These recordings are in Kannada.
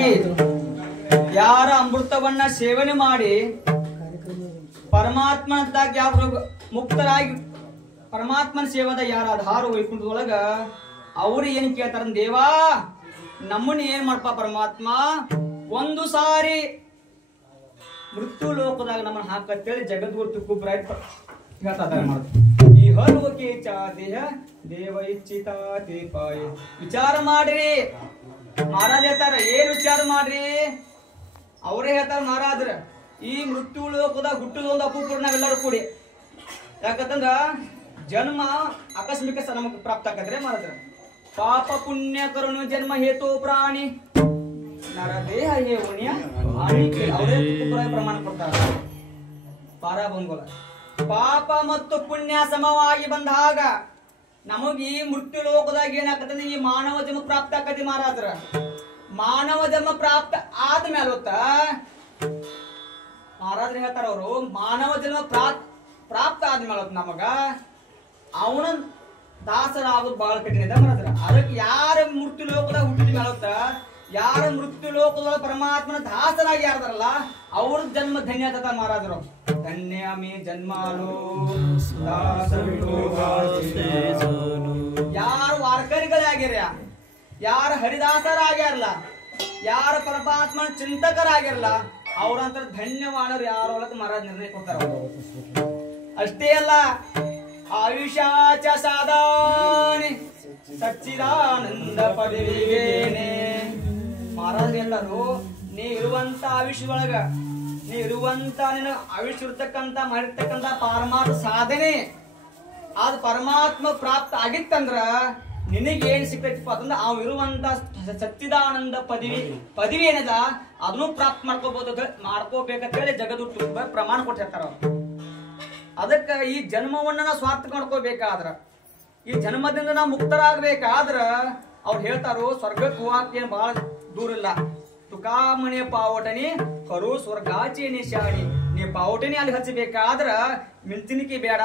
ಅದಕ್ಕಾಗಿ ಯಾರ ಅಮೃತವನ್ನ ಸೇವನೆ ಮಾಡಿ ಪರಮಾತ್ಮನದ್ದಾಗಿ ಯಾವ ಮುಕ್ತರಾಗಿ ಪರಮಾತ್ಮನ ಸೇವದ ಯಾರ ಆಧಾರ ವೈಕುಂಠದೊಳಗ ಅವ್ರು ಏನ್ ಕೇಳ್ತಾರ, ದೇವಾ ನಮ್ಮನ್ನ ಏನ್ ಮಾಡಪ್ಪ ಪರಮಾತ್ಮ, ಒಂದು ಸಾರಿ ಮೃತ್ಯು ಲೋಕದಾಗ ನಮ್ಮನ್ನ ಹಾಕತ್ತೇಳಿ ಜಗದ್ಗುರು ತುಕ್ಕುಬ್ರಾಯ ಹೇಳ್ತಾ ಈ ಹಲೋಕೆ ದೇಹ ದೇವ ಇಚ್ಛಿತ ಪಾಯ. ವಿಚಾರ ಮಾಡ್ರಿ ಮಹಾರಾಜ್ ಹೇಳ್ತಾರ, ಏನ್ ವಿಚಾರ ಮಾಡ್ರಿ? ಅವರೇ ಹೇಳ್ತಾರ ಮಹಾರಾಜ್ರ, ಈ ಮೃತ್ಯು ಲೋಕದಾಗ ಹುಟ್ಟುದ ಒಂದು ಅಪೂರ್ವ ನಾವೆಲ್ಲರೂ ಕೂಡಿ. ಯಾಕಂದ್ರ ಜನ್ಮ ಆಕಸ್ಮಿಕ ನಮಗ್ ಪ್ರಾಪ್ತ ಆಕತ್ರೆ ಮಹಾರಾಜ್ರ. ಪಾಪ ಪುಣ್ಯ ಕರುಣ ಜನ್ಮ ಹೇತು ಪ್ರಾಣಿ ನರ ದೇಹ ಹೇವಣ್ಯ ಅವರೇ ಪ್ರಮಾಣ ಕೊಡ್ತಾರ ಪಾರಾಬಂಗೋಲ. ಪಾಪ ಮತ್ತು ಪುಣ್ಯ ಸಮವಾಗಿ ಬಂದಾಗ ನಮಗ್ ಈ ಮೃತ್ಯು ಲೋಕದಾಗ ಏನಾಕತ್ತಂದ್ರೆ ಈ ಮಾನವ ಜನ್ಮ ಪ್ರಾಪ್ತ ಆಕತಿ ಮಹಾರಾಜ್ರ. ಮಾನವ ಜನ್ಮ ಪ್ರಾಪ್ತ ಆದ್ಮೇಲೆ ಮಹಾರಾಜ್ರ ಹೇಳ್ತಾರ ಅವರು, ಮಾನವ ಜನ್ಮ ಪ್ರಾಪ್ತ ಆದ್ಮೇಲೆ ನಮಗ ಅವನ ದಾಸರಾಗೋದು ಬಹಳ ಕಠಿಣ ಇದೆ ಮಹಾರಾಜ್ರ. ಅದಕ್ಕೆ ಯಾರ ಮೃತ್ಯು ಲೋಕದಾಗ ಹುಟ್ಟಿದ ಮೇಲೆ ಯಾರ ಮೃತ್ಯು ಲೋಕದೊಳ ಪರಮಾತ್ಮನ ದಾಸರಾಗಿ ಯಾರದಾರಲ್ಲ ಅವ್ರ ಜನ್ಮ ಧನ್ಯ ಆತ ಮಹಾರಾಜರು. ಧನ್ಯ ಮೇ ಜನ್ಮಾಲು ಯಾರು ವಾರ್ಕರಿಗಳಾಗ್ಯಾರ, ಯಾರ ಹರಿದಾಸರಾಗ್ಯಾರಲ್ಲ, ಯಾರ ಪರಮಾತ್ಮನ ಚಿಂತಕರಾಗ್ಯಾರಲ್ಲ ಅವ್ರಂತರ ಧನ್ಯವಾನರು ಯಾರು ಒಳಗೆ ಮಹಾರಾಜ್ ನಿರ್ಣಯ ಕೊಡ್ತಾರ. ಅಷ್ಟೇ ಅಲ್ಲ, ಆಯುಷಾಚ ಸಾಧಾನೆ ಸಚ್ಚಿದಾನಂದ ಪದವಿಗೇನೆ ಮಹಾರಾಜ್ ಎಲ್ಲರೂ ನೀ ಇರುವಂತ ಆಯುಷ್ಯೊಳಗ ನೀ ಇರುವಂತ ನಿನ್ನ ಆಯುಷ್ಯ ಇರ್ತಕ್ಕಂತ ಮಾಡಿರ್ತಕ್ಕಂತ ಪರಮಾತ್ಮ ಸಾಧನೆ ಅದ್ ಪರಮಾತ್ಮ ಪ್ರಾಪ್ತ ಆಗಿತ್ತಂದ್ರ ನಿನಗೇನ್ ಸಿಕ್ತೈತಿಪ್ಪ ಅಂತಂದ್ರ ಅವ್ ಇರುವಂತ ಸಚ್ಚಿದಾನಂದ ಪದವಿ ಏನದ ಅದನ್ನು ಪ್ರಾಪ್ತ ಮಾಡ್ಕೋಬೇಕಂತ ಹೇಳಿ ಜಗತ್ತು ಪ್ರಮಾಣ ಕೊಟ್ಟಿರ್ತಾರ. ಅದಕ್ಕ ಈ ಜನ್ಮವನ್ನ ನಾವು ಸ್ವಾರ್ಥ ಮಾಡ್ಕೋಬೇಕಾದ್ರ, ಈ ಜನ್ಮದಿಂದ ನಾವು ಮುಕ್ತರಾಗಬೇಕಾದ್ರ ಅವ್ರು ಹೇಳ್ತಾರೋ ಸ್ವರ್ಗಕ್ಕೆ ಹೋಗಕ್ಕೆ ಬಹಳ ದೂರ ಇಲ್ಲ. ತುಕಾಮಣಿ ಪಾವಟನಿ ಕರು ಸ್ವರ್ಗಾಚಿ ನಿಶಾಣಿ. ನೀ ಪಾವಟನಿ ಅಲ್ಲಿ ಹಚ್ಚಬೇಕಾದ್ರ ಮಿಂಚಣಿಕೆ ಬೇಡ,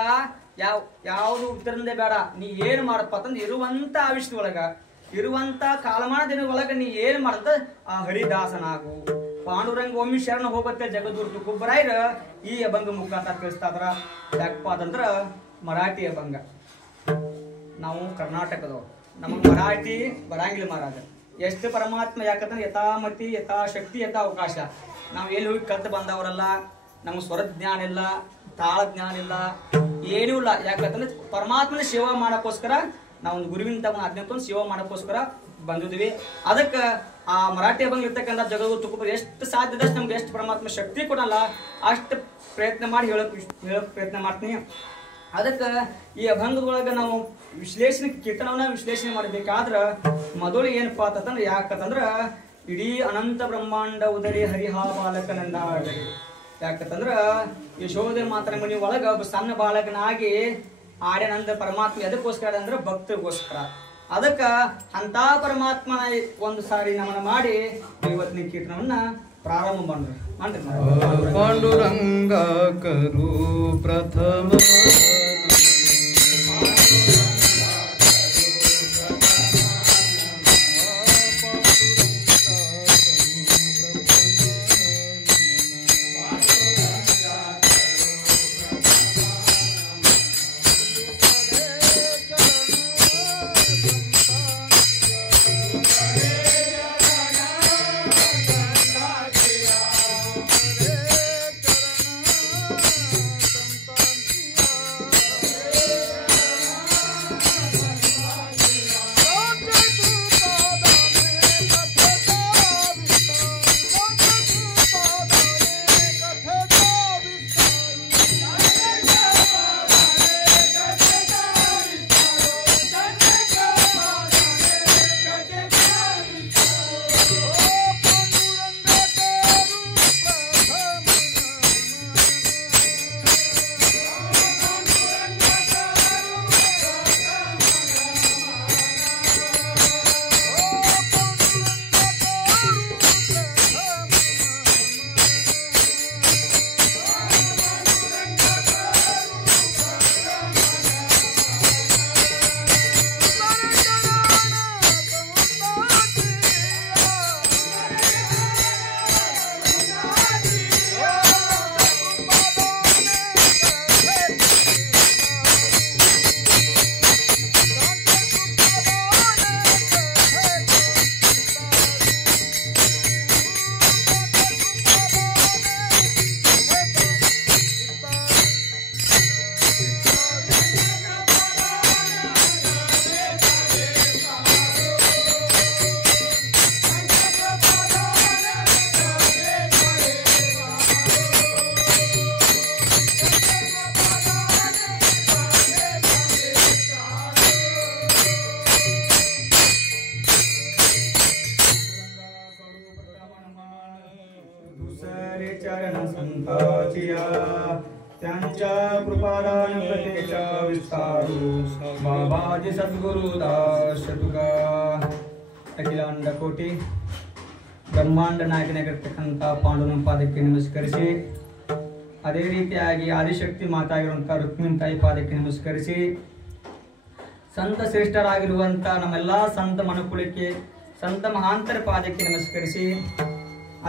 ಯಾವ್ದು ಉತ್ತರದಿಂದ ಬೇಡ. ನೀ ಏನ್ ಮಾಡಪ್ಪ ಅಂತಂದ್ ಇರುವಂತ ಆವಿಷ್ಯದೊಳಗ ಇರುವಂತ ಕಾಲಮಾನ ದಿನದೊಳಗ ನೀ ಏನ್ ಮಾಡತ್ತ ಆ ಹರಿದಾಸನಾಗು. ಪಾಂಡುರಂಗ ಒಮ್ಮೆ ಶರಣ ಹೋಗುತ್ತೆ ಜಗದ್ಗುರು ತುಕ್ಕುಬ್ರಾಯರ ಈ ಅಭಂಗ ಮುಖಾಂತರ ತಿಳಿಸ್ತಾದ್ರ. ಯಾಕಪ್ಪ ಅಂತಂದ್ರ ಮರಾಠಿ ಅಭಂಗ. ನಾವು ಕರ್ನಾಟಕದವ್ರು, ನಮಗ್ ಮರಾಠಿ ಬರಂಗಿಲ್ಲ ಮಹಾರಾಜ. ಎಷ್ಟು ಪರಮಾತ್ಮ ಯಾಕಂದ್ರೆ ಯಥಾಮತಿ ಯಥಾಶಕ್ತಿ ಯಥಾ ಅವಕಾಶ. ನಾವ್ ಎಲ್ಲಿ ಹೋಗಿ ಕಲ್ತು ಬಂದವರಲ್ಲ, ನಮ್ಗೆ ಸ್ವರ ಜ್ಞಾನ ಇಲ್ಲ, ತಾಳ ಜ್ಞಾನ ಇಲ್ಲ, ಏನೂ ಇಲ್ಲ. ಯಾಕಂತಂದ್ರೆ ಪರಮಾತ್ಮನ ಸೇವಾ ಮಾಡಕ್ಕೋಸ್ಕರ ನಾವೊಂದು ಗುರುವಿನ ತಗೊಂಡು ಆಜ್ಞೆ ಸೇವಾ ಮಾಡಕ್ಕೋಸ್ಕರ ಬಂದಿದ್ವಿ. ಅದಕ್ಕ ಆ ಮರಾಠಿ ಅಭಂಗ ಇರ್ತಕ್ಕಂಥ ಜಗದ್ಗುರು ತುಕ್ಕುಬ್ರಾಯ ಎಷ್ಟು ಸಾಧ್ಯದಷ್ಟು ನಮ್ಗೆ ಎಷ್ಟು ಪರಮಾತ್ಮ ಶಕ್ತಿ ಕೊಡಲ್ಲ ಅಷ್ಟು ಪ್ರಯತ್ನ ಮಾಡಿ ಹೇಳಕ್ ಪ್ರಯತ್ನ ಮಾಡ್ತೀನಿ. ಅದಕ್ಕ ಈ ಅಭಂಗದೊಳಗ ನಾವು ಕೀರ್ತನವನ್ನ ವಿಶ್ಲೇಷಣೆ ಮಾಡಬೇಕಾದ್ರ ಮೊದಲು ಏನಪ್ಪಾ ಅಂತಂದ್ರ, ಯಾಕಂದ್ರ ಇಡೀ ಅನಂತ ಬ್ರಹ್ಮಾಂಡ ಉದರಿ ಹರಿಹಾ ಬಾಲಕ ನಂದಾಡಿ. ಯಾಕಂದ್ರ ಯಶೋದೆ ಮಾತ್ರ ಮನಿ ಒಳಗ ಒಬ್ಬ ಸಣ್ಣ ಬಾಲಕನಾಗಿ ಆಡ್ಯಾನಂದ್ರ ಪರಮಾತ್ಮ ಎದಕ್ಕೋಸ್ಕರ ಅಂದ್ರೆ ಭಕ್ತರಿಗೋಸ್ಕರ. ಅದಕ್ಕ ಅಂತ ಪರಮಾತ್ಮನ ಒಂದು ಸಾರಿ ನಮನ ಮಾಡಿ ಇವತ್ತಿನ ಕೀರ್ತನವನ್ನ ಪ್ರಾರಂಭ ಮಾಡ್ರಿ. ಪಾಂಡುರಂಗ ಕರು ಪ್ರಥಮ दुसरे चरण संताचिया त्यांच्या कृपादान कथेचा विस्तारू बाबाजी सद्गुरु दास तुका ಅಖಿಲಾಂಡ ಕೋಟಿ ಬ್ರಹ್ಮಾಂಡ ನಾಯಕನಾಗಿರ್ತಕ್ಕಂಥ ಪಾಂಡುರಂಗ ಪಾದಕ್ಕೆ ನಮಸ್ಕರಿಸಿ ಅದೇ ರೀತಿಯಾಗಿ ಆದಿಶಕ್ತಿ ಮಾತಾಗಿರುವಂಥ ರುಕ್ಮಿಣಿ ತಾಯಿ ಪಾದಕ್ಕೆ ನಮಸ್ಕರಿಸಿ ಸಂತ ಶ್ರೇಷ್ಠರಾಗಿರುವಂಥ ನಮ್ಮೆಲ್ಲ ಸಂತ ಮನುಕುಲಕ್ಕೆ ಸಂತ ಮಹಾಂತರ ಪಾದಕ್ಕೆ ನಮಸ್ಕರಿಸಿ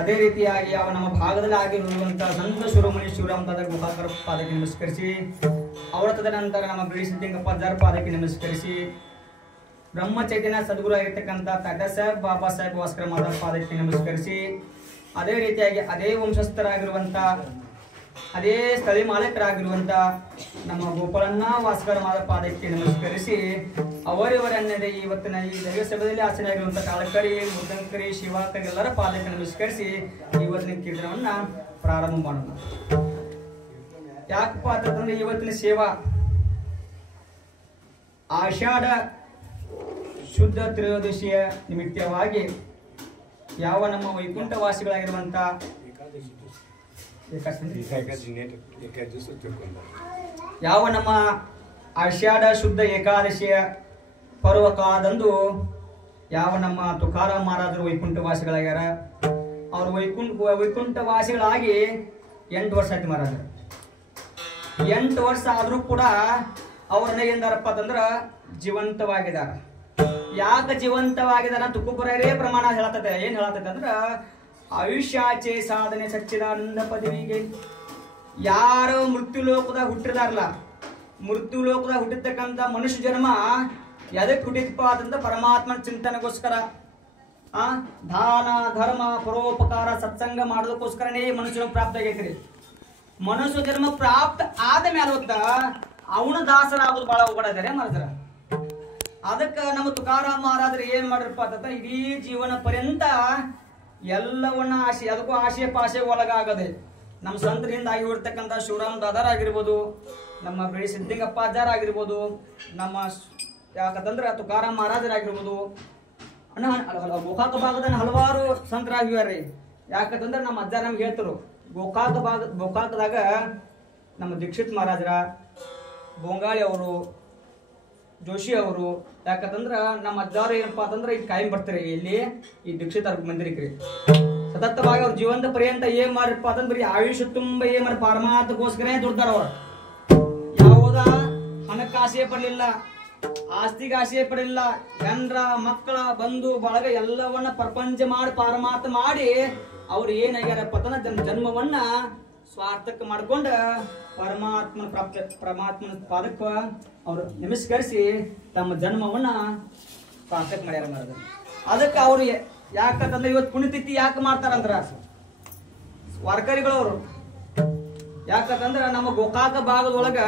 ಅದೇ ರೀತಿಯಾಗಿ ಅವ ನಮ್ಮ ಭಾಗದಲ್ಲಿ ಆಗಿರುವಂಥ ಸಂತ ಶಿರೋಮಣಿ ಶಿವರಾಮ ದಾದ ಗುಹಾಕರ ಪಾದಕ್ಕೆ ನಮಸ್ಕರಿಸಿ ಅವರ ತದನಂತರ ನಮ್ಮ ಬಿಳಿ ಸಿದ್ಧಲಿಂಗಪ್ಪ ಅಜ್ಜಾರ ಪಾದಕ್ಕೆ ನಮಸ್ಕರಿಸಿ ಬ್ರಹ್ಮ ಚೈತನ್ಯ ಸದ್ಗುರು ಆಗಿರ್ತಕ್ಕಂಥ ಟಾಟಾ ಸಾಹೇಬ್ ಬಾಬಾ ಸಾಹೇಬ್ ವಾಸ್ಕರ ಮಾದ ಪಾದಕ್ಕೆ ನಮಸ್ಕರಿಸಿ ಅದೇ ರೀತಿಯಾಗಿ ಅದೇ ವಂಶಸ್ಥರಾಗಿರುವಂಥ ಅದೇ ಸ್ಥಳೀಯ ಮಾಲೀಕರಾಗಿರುವಂಥ ನಮ್ಮ ಗೋಪಾಲಣ್ಣ ವಾಸ್ಕರ ಮಾದ ಪಾದಕ್ಕೆ ನಮಸ್ಕರಿಸಿ ಅವರಿವರನ್ನದೇ ಇವತ್ತಿನ ಈ ದೈವಸಭೆಯಲ್ಲಿ ಆಸನಾಗಿರುವಂಥ ಕಾಳಕರಿ ಮುದಂಕರಿ ಶಿವಾಕರಿ ಎಲ್ಲರ ಪಾದಕ್ಕೆ ನಮಸ್ಕರಿಸಿ ಇವತ್ತಿನ ಕೀರ್ತನವನ್ನ ಪ್ರಾರಂಭ ಮಾಡೋಣ. ಯಾಕಪ್ಪ ಅಂತಂದ್ರೆ ಇವತ್ತಿನ ಸೇವಾ ಆಷಾಢ ಶುದ್ಧ ತ್ರಯೋದಶಿಯ ನಿಮಿತ್ತವಾಗಿ ಯಾವ ನಮ್ಮ ವೈಕುಂಠವಾಸಿಗಳಾಗಿರುವಂಥ ಯಾವ ನಮ್ಮ ಆಷಾಢ ಶುದ್ಧ ಏಕಾದಶಿಯ ಪರ್ವ ಕಾಲದಂದು ಯಾವ ನಮ್ಮ ತುಕಾರಾಮ್ ಮಹಾರಾಜರು ವೈಕುಂಠವಾಸಿಗಳಾಗ್ಯಾರ. ಅವರು ವೈಕುಂಠವಾಸಿಗಳಾಗಿ 8 ವರ್ಷ ಆಯ್ತು ಮಹಾರಾಜರು. 8 ವರ್ಷ ಆದ್ರೂ ಕೂಡ ಅವ್ರನ್ನ ಏನಾರಪ್ಪ ಅಂತಂದ್ರ ಜೀವಂತವಾಗಿದಾರ. ಯಾಕೆ ಜೀವಂತವಾಗಿದಾರ ತುಕುಪುರೇ ಪ್ರಮಾಣ ಹೇಳತದೆ. ಏನ್ ಹೇಳತದೆ ಅಂದ್ರ ಆಯುಷ್ಯಾಚೆ ಸಾಧನೆ ಸಚ್ಚಿದಾನಂದ ಪದವಿಗೆ ಯಾರು ಮೃತ್ಯು ಲೋಕದಾಗ ಹುಟ್ಟಿದಾರಲ್ಲ, ಮೃತ್ಯು ಲೋಕದಾಗ ಹುಟ್ಟಿರ್ತಕ್ಕಂಥ ಮನುಷ್ಯ ಜನ್ಮ ಎದಕ್ಕೆ ಹುಟ್ಟಿದಪ್ಪ ಅಂತಂದ್ರ ಪರಮಾತ್ಮನ ಚಿಂತನೆಗೋಸ್ಕರ, ದಾನ ಧರ್ಮ ಪರೋಪಕಾರ ಸತ್ಸಂಗ ಮಾಡೋದಕ್ಕೋಸ್ಕರನೇ ಮನುಷ್ಯನ ಪ್ರಾಪ್ತ ಆಗೈತ್ರಿ. ಮನುಷ್ಯ ಜನ್ಮ ಪ್ರಾಪ್ತ ಆದ ಮೇಲೆ ಹೊತ್ತ ಅವನು ದಾಸರಾಗೋದು ಬಹಳ ಹೋಗ್ಬಿಡಾರೆ ಮಾಡಿದ್ರ. ಅದಕ್ಕೆ ನಮ್ಮ ತುಕಾರಾಮ್ ಮಹಾರಾಜರು ಏನ್ ಮಾಡ್ರಪ್ಪ ಅಂತ ಇಡೀ ಜೀವನ ಪರ್ಯಂತ ಎಲ್ಲವನ್ನ ಆಶೆ ಅದಕ್ಕೂ ಆಶೆ ಪಾಶೆ ಒಳಗಾಗದೆ ನಮ್ಮ ಸಂತರಿಂದ ಆಗಿ ಹೋಗಿರ್ತಕ್ಕಂಥ ಶಿವರಾಮ್ ದಾದಾರ್ ಆಗಿರ್ಬೋದು, ನಮ್ಮ ಬಿಳಿ ಸಿದ್ಧಲಿಂಗಪ್ಪ ಅಜ್ಜಾರ್ ಆಗಿರ್ಬೋದು, ನಮ್ಮ ಯಾಕಂತಂದ್ರೆ ತುಕಾರಾಮ್ ಮಹಾರಾಜರಾಗಿರ್ಬೋದು, ಗೋಕಾಕ ಭಾಗದಲ್ಲಿ ಹಲವಾರು ಸಂತರಾಗಿವ್ಯಾರ್ರಿ. ಯಾಕಂತಂದ್ರೆ ನಮ್ಮ ಅಜ್ಜಾರ ನಮ್ಗೆ ಹೇಳ್ತರು ಗೋಕಾಕದಾಗ ನಮ್ಮ ದೀಕ್ಷಿತ್ ಮಹಾರಾಜರ, ಬೊಂಗಾಳಿ ಅವರು, ಜೋಶಿ ಅವರು. ಯಾಕಂತಂದ್ರ ನಮ್ಮ ಅಜ್ಜಾರು ಏನಪ್ಪಾ ಅಂತಂದ್ರ ಈಗ ಕಾಯಂ ಬರ್ತಾರೆ ಇಲ್ಲಿ ಈ ದೀಕ್ಷಿತ ಮಂದಿರಕ್ರಿ. ಸತತವಾಗಿ ಅವ್ರ ಜೀವಂತ ಪರ್ಯಂತ ಏನ್ ಮಾಡ್ರಪ್ಪ ಅಂತಂದ್ರಿ ಆಯುಷ್ಯ ತುಂಬ ಏನ್ ಮಾಡಿ ಪರಮಾತ್ಮಗೋಸ್ಕರ ದುಡ್ದಾರ. ಅವ್ರ ಯಾವುದ ಹಣಕ್ಕೆ ಆಸೆ ಪಡಲಿಲ್ಲ, ಆಸ್ತಿಗೆ ಆಸೆ ಪಡಲಿಲ್ಲ, ಜನರ ಮಕ್ಕಳ ಬಂಧು ಬಳಗ ಎಲ್ಲವನ್ನ ಪ್ರಪಂಚ ಮಾಡಿ ಪರಮಾತ್ಮ ಮಾಡಿ ಅವ್ರು ಏನಾಗ್ಯಾರಪ್ಪ ಅಂತಂದ್ರ ಜನ್ಮವನ್ನ ಸ್ವಾರ್ಥಕ್ಕೆ ಮಾಡ್ಕೊಂಡ ಪರಮಾತ್ಮನ ಪಾದಕ್ಕ ಅವ್ರು ನಮಸ್ಕರಿಸಿ ತಮ್ಮ ಜನ್ಮವನ್ನ ಸಾರ್ಥಕ ಮಾಡ್ಯಾರ. ಅದಕ್ಕೆ ಅವ್ರು ಯಾಕಂತಂದ್ರೆ ಇವತ್ತು ಪುಣ್ಯತಿಥಿ ಯಾಕೆ ಮಾಡ್ತಾರಂದ್ರ ವಾರ್ಕರಿಗಳವರು. ಯಾಕಂತಂದ್ರ ನಮ್ಮ ಗೋಕಾಕ ಭಾಗದೊಳಗ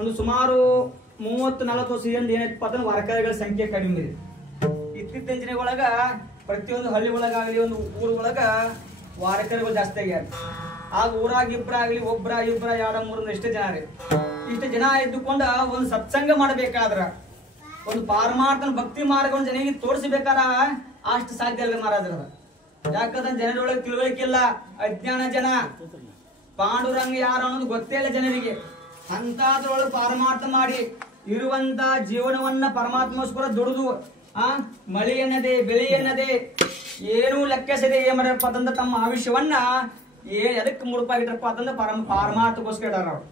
ಒಂದು ಸುಮಾರು 30-40 ವರ್ಷದಿಂದ ಏನೈತಪ್ಪ ಅಂತಂದ್ರೆ ವಾರ್ಕರಿಗಳ ಸಂಖ್ಯೆ ಕಡಿಮೆ ಇದೆ. ಇತ್ತೀಚಿನ ದಿನಗಳೊಳಗ ಪ್ರತಿಯೊಂದು ಹಳ್ಳಿ ಒಳಗಾಗ್ಲಿ ಒಂದು ಊರೊಳಗ ವಾರಕರಿಗಳು ಜಾಸ್ತಿ ಆಗ್ಯಾರ. ಆಗ ಊರಾಗ ಇಬ್ಬರಾಗ್ಲಿ ಒಬ್ಬರ 2-3 ಇಷ್ಟೇ ಜನ ರೀ. ಇಷ್ಟು ಜನ ಇದ್ದುಕೊಂಡ ಒಂದು ಸತ್ಸಂಗ ಮಾಡಬೇಕಾದ್ರ ಒಂದು ಪಾರಮಾರ್ಥನ ಭಕ್ತಿ ಮಾರ್ಗವನ್ನು ಜನರಿಗೆ ತೋರಿಸಬೇಕಾರ ಅಷ್ಟು ಸಾಧ್ಯ ಅಲ್ಲ ಮಹಾರಾಜರ. ಯಾಕಂದ್ರೆ ಜನರೊಳಗೆ ತಿಳುವಳಿಕಿಲ್ಲ, ಅಜ್ಞಾನ ಜನ, ಪಾಂಡುರಂಗ ಯಾರು ಅನ್ನೋದು ಗೊತ್ತೇ ಇಲ್ಲ ಜನರಿಗೆ. ಅಂತದ್ರೊಳಗೆ ಪಾರಮಾರ್ಥ ಮಾಡಿ ಇರುವಂತ ಜೀವನವನ್ನ ಪರಮಾತ್ಮಗೋಸ್ಕರ ದುಡಿದು ಮಳಿ ಎನ್ನದೆ ಬೆಳೆ ಎನ್ನದೆ ಏನೂ ಲೆಕ್ಕಿಸದೆ ಏನ್ ಮಾಡ್ರಪ್ಪ ಅಂತಂದ್ರೆ ತಮ್ಮ ಆಯುಷ್ಯವನ್ನ ಎದಕ್ಕೆ ಮುಡುಪಾಗಿಟ್ರಪ್ಪ ಅಂತಂದ್ರೆ ಪಾರಮಾರ್ಥಗೋಸ್ಕರ ಇಡಾರ ಅವ್ರು.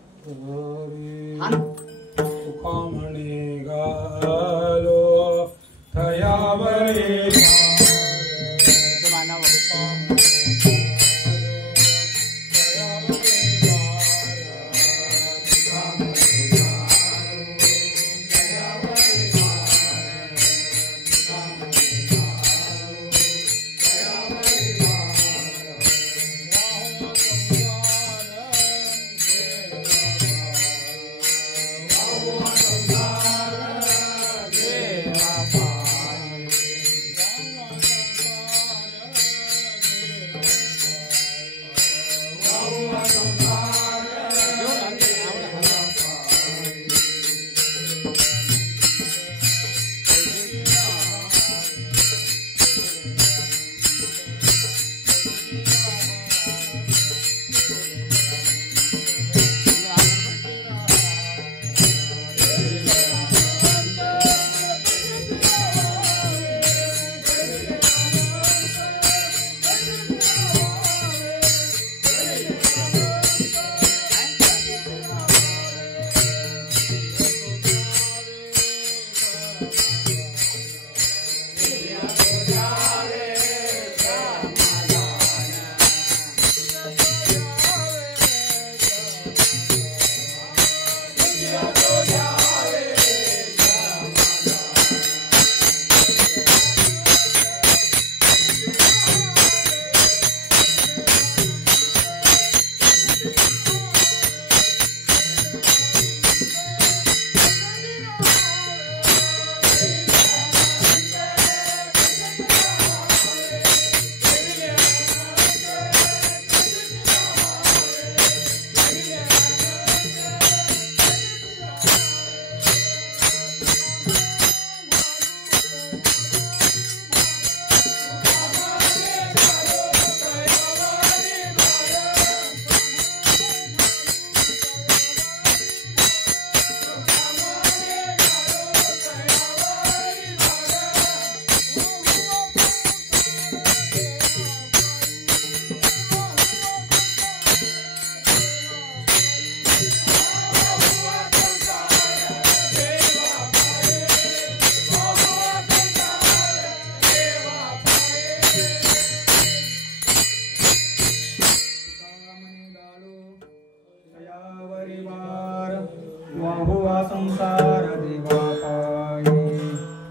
ಸಂಸಾರ ದೇವಾಪಾಯೇ.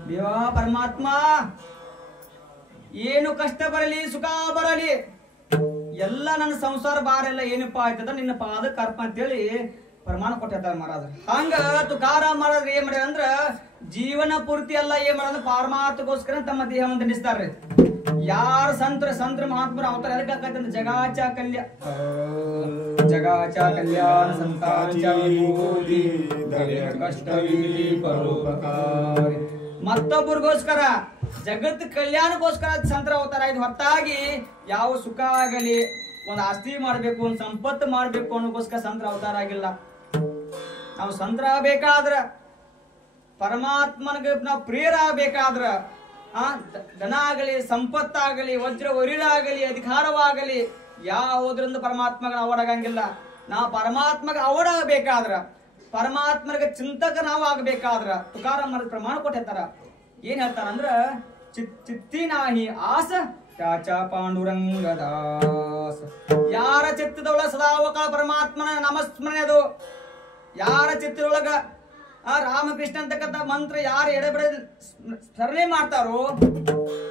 ದೇವಾ ಪರಮಾತ್ಮ, ಏನು ಕಷ್ಟ ಬರಲಿ ಸುಖ ಬರಲಿ ಎಲ್ಲ ನನ್ನ ಸಂಸಾರ ಭಾರ ಎಲ್ಲ ಏನಪ್ಪ ಆಯ್ತದ ನಿನ್ನ ಪಾದಕ್ಕೆ ಅರ್ಪ ಅಂತೇಳಿ ಪ್ರಮಾಣ ಕೊಟ್ಟಿರ್ತಾರೆ ಮಹಾರಾಜ. ಹಂಗ ತುಕಾರಾಮ್ ಮಹಾರಾಜ್ ಏನ್ ಮಾಡ್ಯಾರ ಅಂದ್ರ ಜೀವನ ಪೂರ್ತಿ ಎಲ್ಲ ಏನ್ ಮಾಡ್ಯಾರ ಪಾರಮಾರ್ಥಗೋಸ್ಕರ ತಮ್ಮ ದೇಹವನ್ನು ದಂಡಿಸ್ತಾರ್ರಿ. ಯಾರ ಸಂತರ ಮಹಾತ್ಮರು ಅವತಾರ ಎದಕ್ಕೆ ಆಕೈತಂದ್ರ ಜಗಾಚ ಕಲ್ಯಾಣ ಸಂತಾಂಚ ವಿಭೂತಿ ದಯ ಕಷ್ಟ ವಿಧಿ ಪರೋಪಕಾರಿ. ಮತ್ತೊಬ್ಬರಿಗೋಸ್ಕರ ಜಗತ್ ಕಲ್ಯಾಣಕ್ಕೋಸ್ಕರ ಸಂತರ ಅವತಾರ ಆಯ್ತು ಹೊರತಾಗಿ ಯಾವ ಸುಖ ಆಗಲಿ ಒಂದ್ ಆಸ್ತಿ ಮಾಡ್ಬೇಕು ಒಂದ್ ಸಂಪತ್ತು ಮಾಡ್ಬೇಕು ಅನ್ನೋಗೋಸ್ಕರ ಸಂತರ ಅವತಾರ ಆಗಿಲ್ಲ. ನಾವು ಸಂತರ ಆಗ್ಬೇಕಾದ್ರ ಪರಮಾತ್ಮನಿಗೆ ನಾವು ಪ್ರಿಯರಾಗಬೇಕಾದ್ರ ಧನ ಆಗಲಿ ಸಂಪತ್ತಾಗಲಿ ವಜ್ರ ವರಿರಾಗಲಿ ಅಧಿಕಾರವಾಗಲಿ ಯಾವುದರಿಂದ ಪರಮಾತ್ಮಗ ಅವಡಾಗಂಗಿಲ್ಲ. ನಾವು ಪರಮಾತ್ಮಗ ಅವಡಾಗಬೇಕಾದ್ರ ಪರಮಾತ್ಮನಿಗೆ ಚಿಂತಕ ನಾವು ಆಗಬೇಕಾದ್ರ ತುಕಾರಾಮ್ ಪ್ರಮಾಣ ಕೊಟ್ಟಿರ್ತಾರ. ಏನ್ ಹೇಳ್ತಾರ ಅಂದ್ರ ಚಿತ್ತಿನಾಹಿ ಆಸ ಚಾಚ ಪಾಂಡುರಂಗದಾಸ. ಯಾರ ಚಿತ್ತದೊಳಗ ಸದಾವಕಾಲ ಪರಮಾತ್ಮನ ನಾಮಸ್ಮರಣೆ ಅದು, ಯಾರ ಚಿತ್ತದೊಳಗ ರಾಮಕೃಷ್ಣ ಅಂತಕ್ಕಂಥ ಮಂತ್ರ ಯಾರು ಎಡೆಬಿಡ ಸ್ಮರಣೆ ಮಾಡ್ತಾರೋ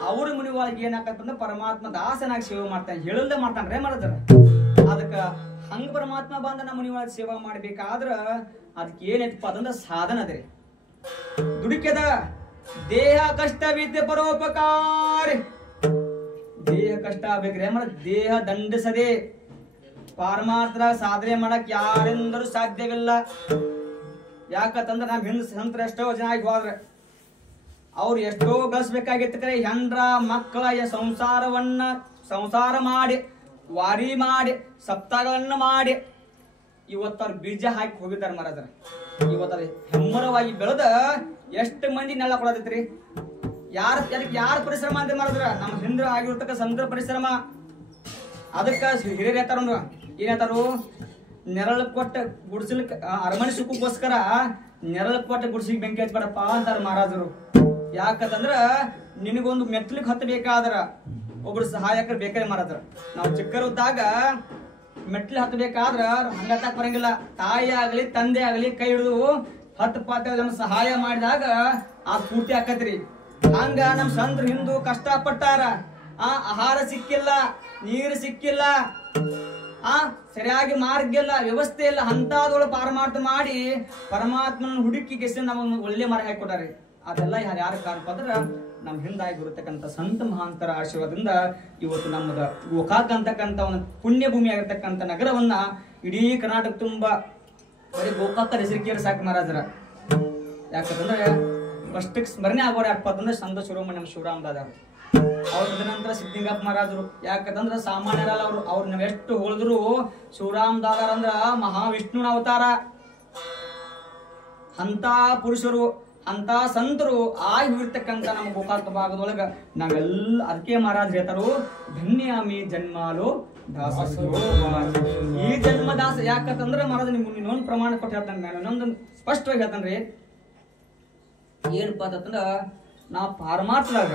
ಅವ್ರ ಮುನಿಗಳಿಗೆ ಏನಾಕತ್ತಂದ್ರ ಪರಮಾತ್ಮ ದಾಸನಾಗಿ ಸೇವೆ ಮಾಡ್ತಾನೆ, ಹೇಳಲ್ದೆ ಮಾಡ್ತಾನ್ರೇ ಮಾಡಿದ್ರ. ಅದಕ್ಕ ಹಂಗ ಪರಮಾತ್ಮ ಬಂದ ನಮ್ಮ ಮುನಿಗಳಿಗೆ ಸೇವಾ ಮಾಡ್ಬೇಕಾದ್ರ ಅದಕ್ಕೆ ಏನೈತಪ್ಪ ಅದಂದ್ರ ಸಾಧನ ಅದ್ರಿ. ದುಡಿಕೆದ ದೇಹ ಕಷ್ಟ ವಿದ್ಯೆ ಪರೋಪಕಾರಿ. ದೇಹ ಕಷ್ಟ ಆಗ್ಬೇಕ್ರಿ ದೇಹ ದಂಡಿಸದೆ ಪಾರಮಾರ್ಥ ಸಾಧನೆ ಮಾಡಕ್ ಯಾರಿಂದಲೂ ಸಾಧ್ಯವಿಲ್ಲ. ಯಾಕಂತಂದ್ರ ನಾವ್ ಹಿಂದ್ ಸಂತರ ಎಷ್ಟೋ ಜನ ಆಗಿ ಹೋದ್ರೆ ಅವ್ರು ಎಷ್ಟೋ ಗಳಿಸ್ಬೇಕಾಗಿತ್ತು. ಹೆಂಡ್ರ ಮಕ್ಕಳ ಸಂಸಾರ ಮಾಡಿ ವಾರಿ ಮಾಡಿ ಸಪ್ತಾಹಗಳನ್ನ ಮಾಡಿ ಇವತ್ತವ್ರು ಬೀಜ ಹಾಕಿ ಹೋಗಿದ್ದಾರೆ ಮಹಾರಾಜರ. ಇವತ್ತ ಹೆಮ್ಮರವಾಗಿ ಬೆಳೆದ ಎಷ್ಟು ಮಂದಿ ನೆಲ ಕೊಡತೈತ್ರಿ. ಯಾರ ಪರಿಶ್ರಮ ಅಂತ ಮಾಡಿದ್ರ ನಮ್ಮ ಹಿಂದ್ರ ಆಗಿರ್ತಕ್ಕ ಸಂತರ ಪರಿಶ್ರಮ. ಅದಕ್ಕ ಹಿರಿಯರ್ ಹೇಳ್ತಾರ ಏನ್ ಹೇಳ್ತಾರು, ನೆರಳು ಕೊಟ್ಟ ಗುಡಿಸಲಿಕ್ಕೆ ಅರಮನೆ ಸುಖಕ್ಕೋಸ್ಕರ ನೆರಳು ಕೊಟ್ಟ ಗುಡಿಸಿಗೆ ಬೆಂಕಿ ಹಚ್ಬೇಡಪ್ಪ ಅಂತಾರ ಮಹಾರಾಜರು. ಯಾಕಂತಂದ್ರ ನಿನಗೊಂದು ಮೆಟ್ಲಿಕ್ ಹತ್ತಬೇಕಾದ್ರ ಒಬ್ರು ಸಹಾಯಕರು ಬೇಕಾರೆ ಮಹಾರಾಜರ. ನಾವು ಚಿಕ್ಕರಿದ್ದಾಗ ಮೆಟ್ಲು ಹತ್ತಬೇಕಾದ್ರ ಹಂಗತ್ತಾಕ್ ಬರಂಗಿಲ್ಲ. ತಾಯಿ ಆಗ್ಲಿ ತಂದೆ ಆಗ್ಲಿ ಕೈ ಹಿಡಿದು 10-20 ಜನ ಸಹಾಯ ಮಾಡಿದಾಗ ಆ ಪೂರ್ತಿ ಆಕತ್ರಿ. ಹಂಗ ನಮ್ ಸಂದ್ರ ಹಿಂದೂ ಕಷ್ಟಪಟ್ಟಾರ. ಆಹಾರ ಸಿಕ್ಕಿಲ್ಲ, ನೀರು ಸಿಕ್ಕಿಲ್ಲ, ಸರಿಯಾಗಿ ಮಾರ್ಗ ಇಲ್ಲ, ವ್ಯವಸ್ಥೆ ಇಲ್ಲ. ಅಂತದೊಳ ಪಾರಮಾರ್ಥ ಮಾಡಿ ಪರಮಾತ್ಮನ ಹುಡುಕಿಗೆ ನಮಗೆ ಒಳ್ಳೆ ಮಾರ್ಗ ಹಾಕೊಟ್ಟಾರೆ. ಅದೆಲ್ಲ ಯಾರ ಕಾರಣ ಅಂದ್ರ ನಮ್ ಹಿಂದಾಗಿರತಕ್ಕಂಥ ಸಂತ ಮಹಾಂತರ ಆಶೀರ್ವಾದದಿಂದ ಇವತ್ತು ನಮ್ಮದ ಗೋಕಾಕ್ ಅಂತಕ್ಕಂಥ ಒಂದು ಪುಣ್ಯ ಭೂಮಿ ಆಗಿರ್ತಕ್ಕಂಥ ನಗರವನ್ನ ಇಡೀ ಕರ್ನಾಟಕ ತುಂಬಾ ಬರೀ ಗೋಕಾಕ ಹೆಸರಿಕೆಯರು ಸಾಕು ಮಹಾರಾಜರ. ಯಾಕಂತಂದ್ರೆ ಫಸ್ಟ್ ಸ್ಮರಣೆ ಆಗೋರು ಯಾಕಂದ್ರೆ ಸಂತ ಶಿರೋಮಣಿ ಶಿವರಾಮ್ ದಾದ ಅವ್ರ ನಂತರ ಸಿದ್ಧಿಂಗಪ್ಪ ಮಹಾರಾಜರು. ಯಾಕಂದ್ರ ಸಾಮಾನ್ಯರಲ್ಲ ಅವ್ರು ನಾವೆಷ್ಟು ಹೋಳಿದ್ರು ಶಿವರಾಮ್ ದಾದಾರ್ ಅಂದ್ರ ಮಹಾವಿಷ್ಣುನ ಅವತಾರ. ಅಂತ ಪುರುಷರು ಅಂತ ಸಂತರು ಆಗಿರ್ತಕ್ಕಂಥ ನಮ್ಮ ಗೋಕಾಕ ಭಾಗದೊಳಗ ನಾವೆಲ್ಲ ಅದಕ್ಕೆ ಮಹಾರಾಜ್ ಹೇಳ್ತಾರು, ಧನ್ಯಾಮಿ ಜನ್ಮಾಲು ದಾಸ. ಈ ಜನ್ಮ ದಾಸ. ಯಾಕಂತಂದ್ರ ಮಹಾರಾಜ್ ನಿಮ್ಗೆ ಇನ್ನೊಂದು ಪ್ರಮಾಣ ಕೊಟ್ಟು ಹೇಳ್ತಾನೆ, ನಾನು ಇನ್ನೊಂದು ಸ್ಪಷ್ಟವಾಗಿ ಹೇಳ್ತಾನ್ರಿ. ಏನಪ್ಪಾ ಅಂತಂದ್ರ ನಾವು ಪಾರಮಾರ್ಥದಾಗ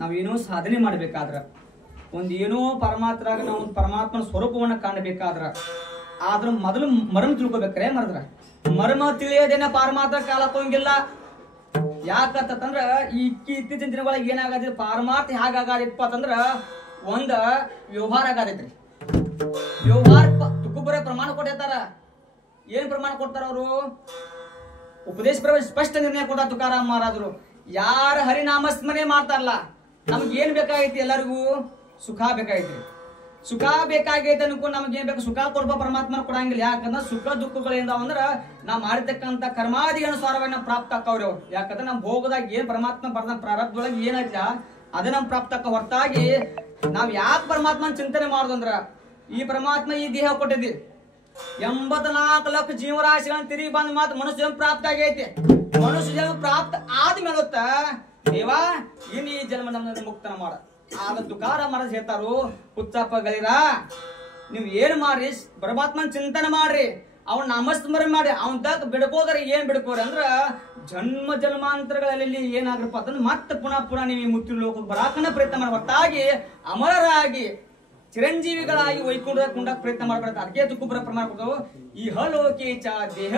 ನಾವೇನೋ ಸಾಧನೆ ಮಾಡ್ಬೇಕಾದ್ರ ಒಂದೇನೋ ಪರಮಾತ್ಮರಾಗ ನಾವು ಪರಮಾತ್ಮನ ಸ್ವರೂಪವನ್ನ ಕಾಣಬೇಕಾದ್ರ ಆದ್ರ ಮೊದಲು ಮರ್ಮ ತಿಳ್ಕೊಬೇಕ್ರೆ ಮರದ್ರ ಮರ್ಮ ತಿಳಿಯೋದೇನ ಪಾರಮಾರ್ಥ ಕಾಲಕ್ಕೋಂಗಿಲ್ಲ. ಯಾಕಂತಂದ್ರ ಇತ್ತೀಚಿನ ದಿನಗಳಿಗೆ ಏನಾಗದ ಪಾರಮಾರ್ಥ ಹೇಗಾಗದಿಪ್ಪ ಅಂತಂದ್ರ ಒಂದ ವ್ಯವಹಾರ ಆಗದೈತ್ರಿ. ವ್ಯವಹಾರ ತುಕ್ಕುಬರ ಪ್ರಮಾಣ ಕೊಟ್ಟಿರ್ತಾರ. ಏನ್ ಪ್ರಮಾಣ ಕೊಡ್ತಾರ ಅವರು? ಉಪದೇಶ ಸ್ಪಷ್ಟ ನಿರ್ಣಯ ಕೊಟ್ಟ ತುಕಾರಾಮ್ ಮಹಾರಾಜರು. ಯಾರ ಹರಿನಾಮಸ್ಮರಣೆ ಮಾಡ್ತಾರಲ್ಲ ನಮ್ಗೆ ಏನ್ ಬೇಕಾಗೈತಿ? ಎಲ್ಲರಿಗೂ ಸುಖ ಬೇಕಾಗೈತಿ. ಸುಖ ಬೇಕಾಗೈತೆ ಅನ್ಕೊಂಡು ನಮ್ಗೆ ಏನ್ ಬೇಕು? ಸುಖ ಕೊಡ್ಬ ಪರಮಾತ್ಮನ ಕೊಡಂಗಿಲ್ಲ. ಯಾಕಂದ್ರ ಸುಖ ದುಃಖಗಳಿಂದ ಅಂದ್ರ ನಾವ್ ಮಾಡಿರ್ತಕ್ಕಂಥ ಕರ್ಮಾದಿ ಅನುಸಾರವಾಗಿ ಪ್ರಾಪ್ತ ಆಕ್ಕವ್ರಿ ಅವ್ರು. ಯಾಕಂದ್ರೆ ನಮ್ ಭೋಗದಾಗ ಏನ್ ಪರಮಾತ್ಮ ಬರ್ದ ಪ್ರಾರಬ್ಧದೊಳಗೆ ಏನೈತ ಅದೇ ನಮ್ ಪ್ರಾಪ್ತ ಆಕ್ಕ ಹೊರತಾಗಿ ನಾವ್ ಯಾಕೆ ಪರಮಾತ್ಮನ ಚಿಂತನೆ ಮಾಡುದಂದ್ರ ಈ ಪರಮಾತ್ಮ ಈ ದೇಹ ಕೊಟ್ಟಿದ್ದಿ 84 ಲಕ್ಷ ಜೀವರಾಶಿಗಳನ್ನ ತಿರುಗಿ ಬಂದ್ ಮಾತ್ರ ಮನುಷ್ಯ ಜನ್ಮ ಪ್ರಾಪ್ತ ಆಗೈತಿ. ಮನುಷ್ಯ ಜನ್ಮ ಪ್ರಾಪ್ತ ಆದ್ಮೇಲತ್ತ ದೇವಾ ಇನ್ ಈ ಜನ್ಮ ನಮ್ಮನ್ನ ಮುಕ್ತನ ಮಾಡ. ಆಗ ತುಕಾರಾಮ್ ಮಹಾರಾಜ್ ಹೇಳ್ತಾರು, ಹುಚ್ಚಪ್ಪಗಳಿರ ನೀವ್ ಏನ್ ಮಾಡ್ರಿ? ಪರಮಾತ್ಮನ ಚಿಂತನೆ ಮಾಡ್ರಿ, ಅವನ್ ನಾಮಸ್ಮರಣೆ ಮಾಡಿ ಅವನ್ ತಕ್ ಬಿಡ್ಕೋದ್ರಿ. ಏನ್ ಬಿಡ್ಕೋರಿ ಅಂದ್ರ ಜನ್ಮ ಜನ್ಮಾಂತರಗಳಲ್ಲಿ ಏನಾಗ್ರಪ್ಪ ಅಂತಂದ್ರೆ ಮತ್ತೆ ಪುನಃ ನೀವು ಈ ಮುಕ್ತಿ ಲೋಕಕ್ಕೆ ಬರಾಕನ ಪ್ರಯತ್ನ ಮಾಡಿ ಹೊರತಾಗಿ ಅಮರರಾಗಿ ಚಿರಂಜೀವಿಗಳಾಗಿ ವೈಕುಂಠ ಕುಂಡಕ್ಕೆ ಪ್ರಯತ್ನ ಮಾಡ್ಬೇಕು. ಅದಕ್ಕೆ ತುಕ್ಕುಪುರ ಪ್ರಮಾಣ ಕೊಟ್ಟು ಇಹಲೋಕೆ ಚ ದೇಹ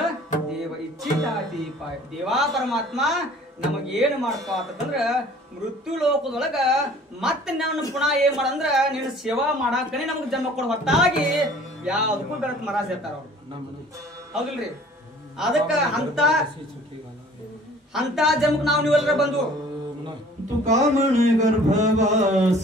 ದೇವ ಇಚ್ಛಿತಾತಿ ದೇವಾ ಪರಮಾತ್ಮ ನಮಗೇನು ಮಾಡಪ್ಪ ಅಂತಂದ್ರ ಮೃತ್ಯು ಲೋಕದೊಳಗ ಮತ್ತೆ ನಾನು ಪುನಃ ಏನ್ ಮಾಡಂದ್ರ ನೀನು ಸೇವಾ ಮಾಡಾಕನೆ ನಮ್ಗೆ ಜನ್ಮ ಕೊಡ ಹೊತ್ತಾಗಿ ಯಾವ್ದಕ್ಕೂ ಬೆಳತ್ ಮರಾಜ್ ಇರ್ತಾರ ಅವ್ರು. ಹೌದಿಲ್ರಿ? ಅದಕ್ಕ ಅಂತ ಜನ್ಮಕ್ ನಾವು ನೀವೆಲ್ಲರ ಬಂದು ತುಕಾಮಣ ಗರ್ಭವಾಸ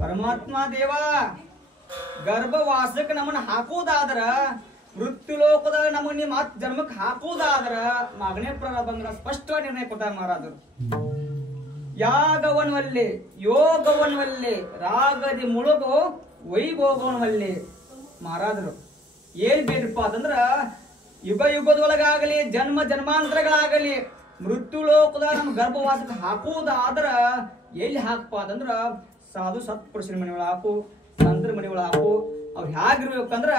ಪರಮಾತ್ಮ ದೇವ ಗರ್ಭವಾಸಕ್ಕೆ ನಮ್ಮನ್ನ ಹಾಕೋದಾದ್ರ ಮೃತ್ಯು ಲೋಕದಾಗ ನಮ್ಮನ್ನ ಮತ್ ಜನ್ಮಕ್ಕೆ ಹಾಕೋದಾದ್ರ ಮಗನೇ ಬಂದ್ರ ಸ್ಪಷ್ಟ ನಿರ್ಣಯ ಕೊಟ್ಟಾರ ಮಹಾರಾಜರು. ಯಾಗವನ್ವಲ್ಲಿ ಯೋಗವನ್ವಲ್ಲಿ ರಾಗದಿ ಮುಳುಗೋ ವೈಭೋಗವನ್ವಲ್ಲಿ ಮಹಾರಾಜರು ಏನ್ ಬೇಡ್ರಪ್ಪ ಅಂತಂದ್ರ ಯುಗ ಯುಗದೊಳಗಾಗಲಿ ಜನ್ಮ ಜನ್ಮಾಂತರಗಳಾಗಲಿ ಮೃತ್ಯು ಲೋಕದಾಗ ನಮ್ ಗರ್ಭವಾಸಕ್ಕೆ ಹಾಕುವುದಾದ್ರ ಎಲ್ಲಿ ಹಾಕಪ್ಪ ಅಂತಂದ್ರ ಸಾಧು ಸತ್ಪುರುಷರ ಮನೆಯೊಳ ಹಾಕು, ಸಂತರ ಮನೆಯೊಳ ಹಾಕು. ಅವ್ರು ಹೇಗಿರ್ಬೇಕಂದ್ರ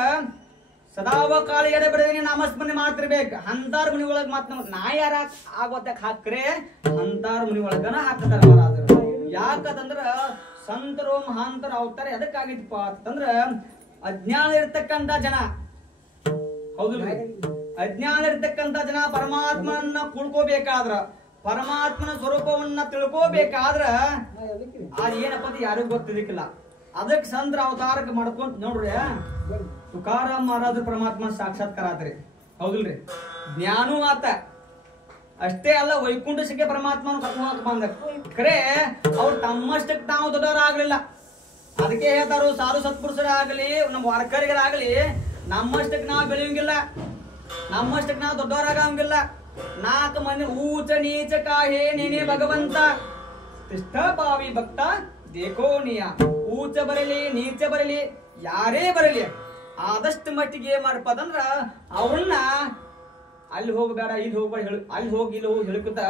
ಸದಾವ ಕಾಳಿ ಎಡೆ ಬಡವರಿಗೆ ನಾಮಸ್ಮರಣೆ ಮಾಡ್ತಿರ್ಬೇಕು. ಅಂತಾರ ಮನಿ ಒಳಗ್ ಮತ್ ನಮಗ್ ನಾ ಯಾರ ಆಗೋತಕ್ ಹಾಕ್ರೆ ಅಂತಾರ ಮನಿ ಒಳಗನ ಹಾಕ್ತಾರ ಮಹಾರಾಜರು. ಯಾಕಂದ್ರ ಸಂತರು ಮಹಾಂತರು ಅವತಾರ ಎದಕ್ಕಾಗಿತ್ತಪ್ಪ ಅಂತಂದ್ರ ಅಜ್ಞಾನ ಇರ್ತಕ್ಕಂತ ಜನ ಹೌದಿಲ್ರಿ? ಅಜ್ಞಾನ ಇರ್ತಕ್ಕಂತ ಜನ ಪರಮಾತ್ಮನ ಕುಳ್ಕೋಬೇಕಾದ್ರ, ಪರಮಾತ್ಮನ ಸ್ವರೂಪವನ್ನ ತಿಳ್ಕೋಬೇಕಾದ್ರ ಅದೇನಪ್ಪ ಅಂತ ಯಾರಿಗೂ ಗೊತ್ತಿದಕ್ಕಿಲ್ಲ. ಅದಕ್ಕೆ ಸಂದ್ರ ಅವತಾರಕ್ಕೆ ಮಾಡ್ಕೊಂತ ನೋಡ್ರಿ, ತುಕಾರಾಮ್ ಮಹಾರಾಜ ಪರಮಾತ್ಮ ಸಾಕ್ಷಾತ್ಕಾರ ಆತ್ರಿ. ಹೌದಿಲ್ರಿ? ಜ್ಞಾನೂ ಆತ, ಅಷ್ಟೇ ಅಲ್ಲ ವೈಕುಂಠ ಸಿಕ್ಕೆ ಪರಮಾತ್ಮನ ಕರ್ಕೊಂಡ್ ಬಂದ. ಖರೆ ಅವ್ರು ತಮ್ಮಷ್ಟಕ್ಕೆ ತಾವು ದೊಡ್ಡವರಾಗ್ಲಿಲ್ಲ. ಅದಕ್ಕೆ ಹೇಳ್ತಾರು, ಸಾಧು ಸತ್ಪುರುಷರಾಗಲಿ ನಮ್ಮ ವಾರ್ಕರಿಗರಾಗಲಿ ನಮ್ಮಷ್ಟಕ್ಕೆ ನಾವು ಬೆಳೆಯಂಗಿಲ್ಲ, ನಮ್ಮಷ್ಟಕ್ಕೆ ನಾವು ದೊಡ್ಡವರಾಗಂಗಿಲ್ಲ. 4 ಮಂದಿ ಊಚ ನೀಚ ಕಾಹೇ ನೇನೆ ಭಗವಂತ ತಿಷ್ಠ ಭಾವಿ ಭಕ್ತ ದೇಖೋ ನೀಯ. ಊಚ ಬರಲಿ ನೀಚ ಬರಲಿ ಯಾರೇ ಬರಲಿ ಆದಷ್ಟು ಮಟ್ಟಿಗೆ ಏನ್ ಮಾಡ್ಪದಂದ್ರ ಅವ್ರನ್ನ ಅಲ್ಲಿ ಹೋಗಬೇಡ ಇಲ್ಲಿ ಹೋಗ್ಬೇಡ, ಅಲ್ಲಿ ಹೋಗಿ ಇಲ್ಲಿ ಹೋಗಿ ಹೇಳ್ಕೊತ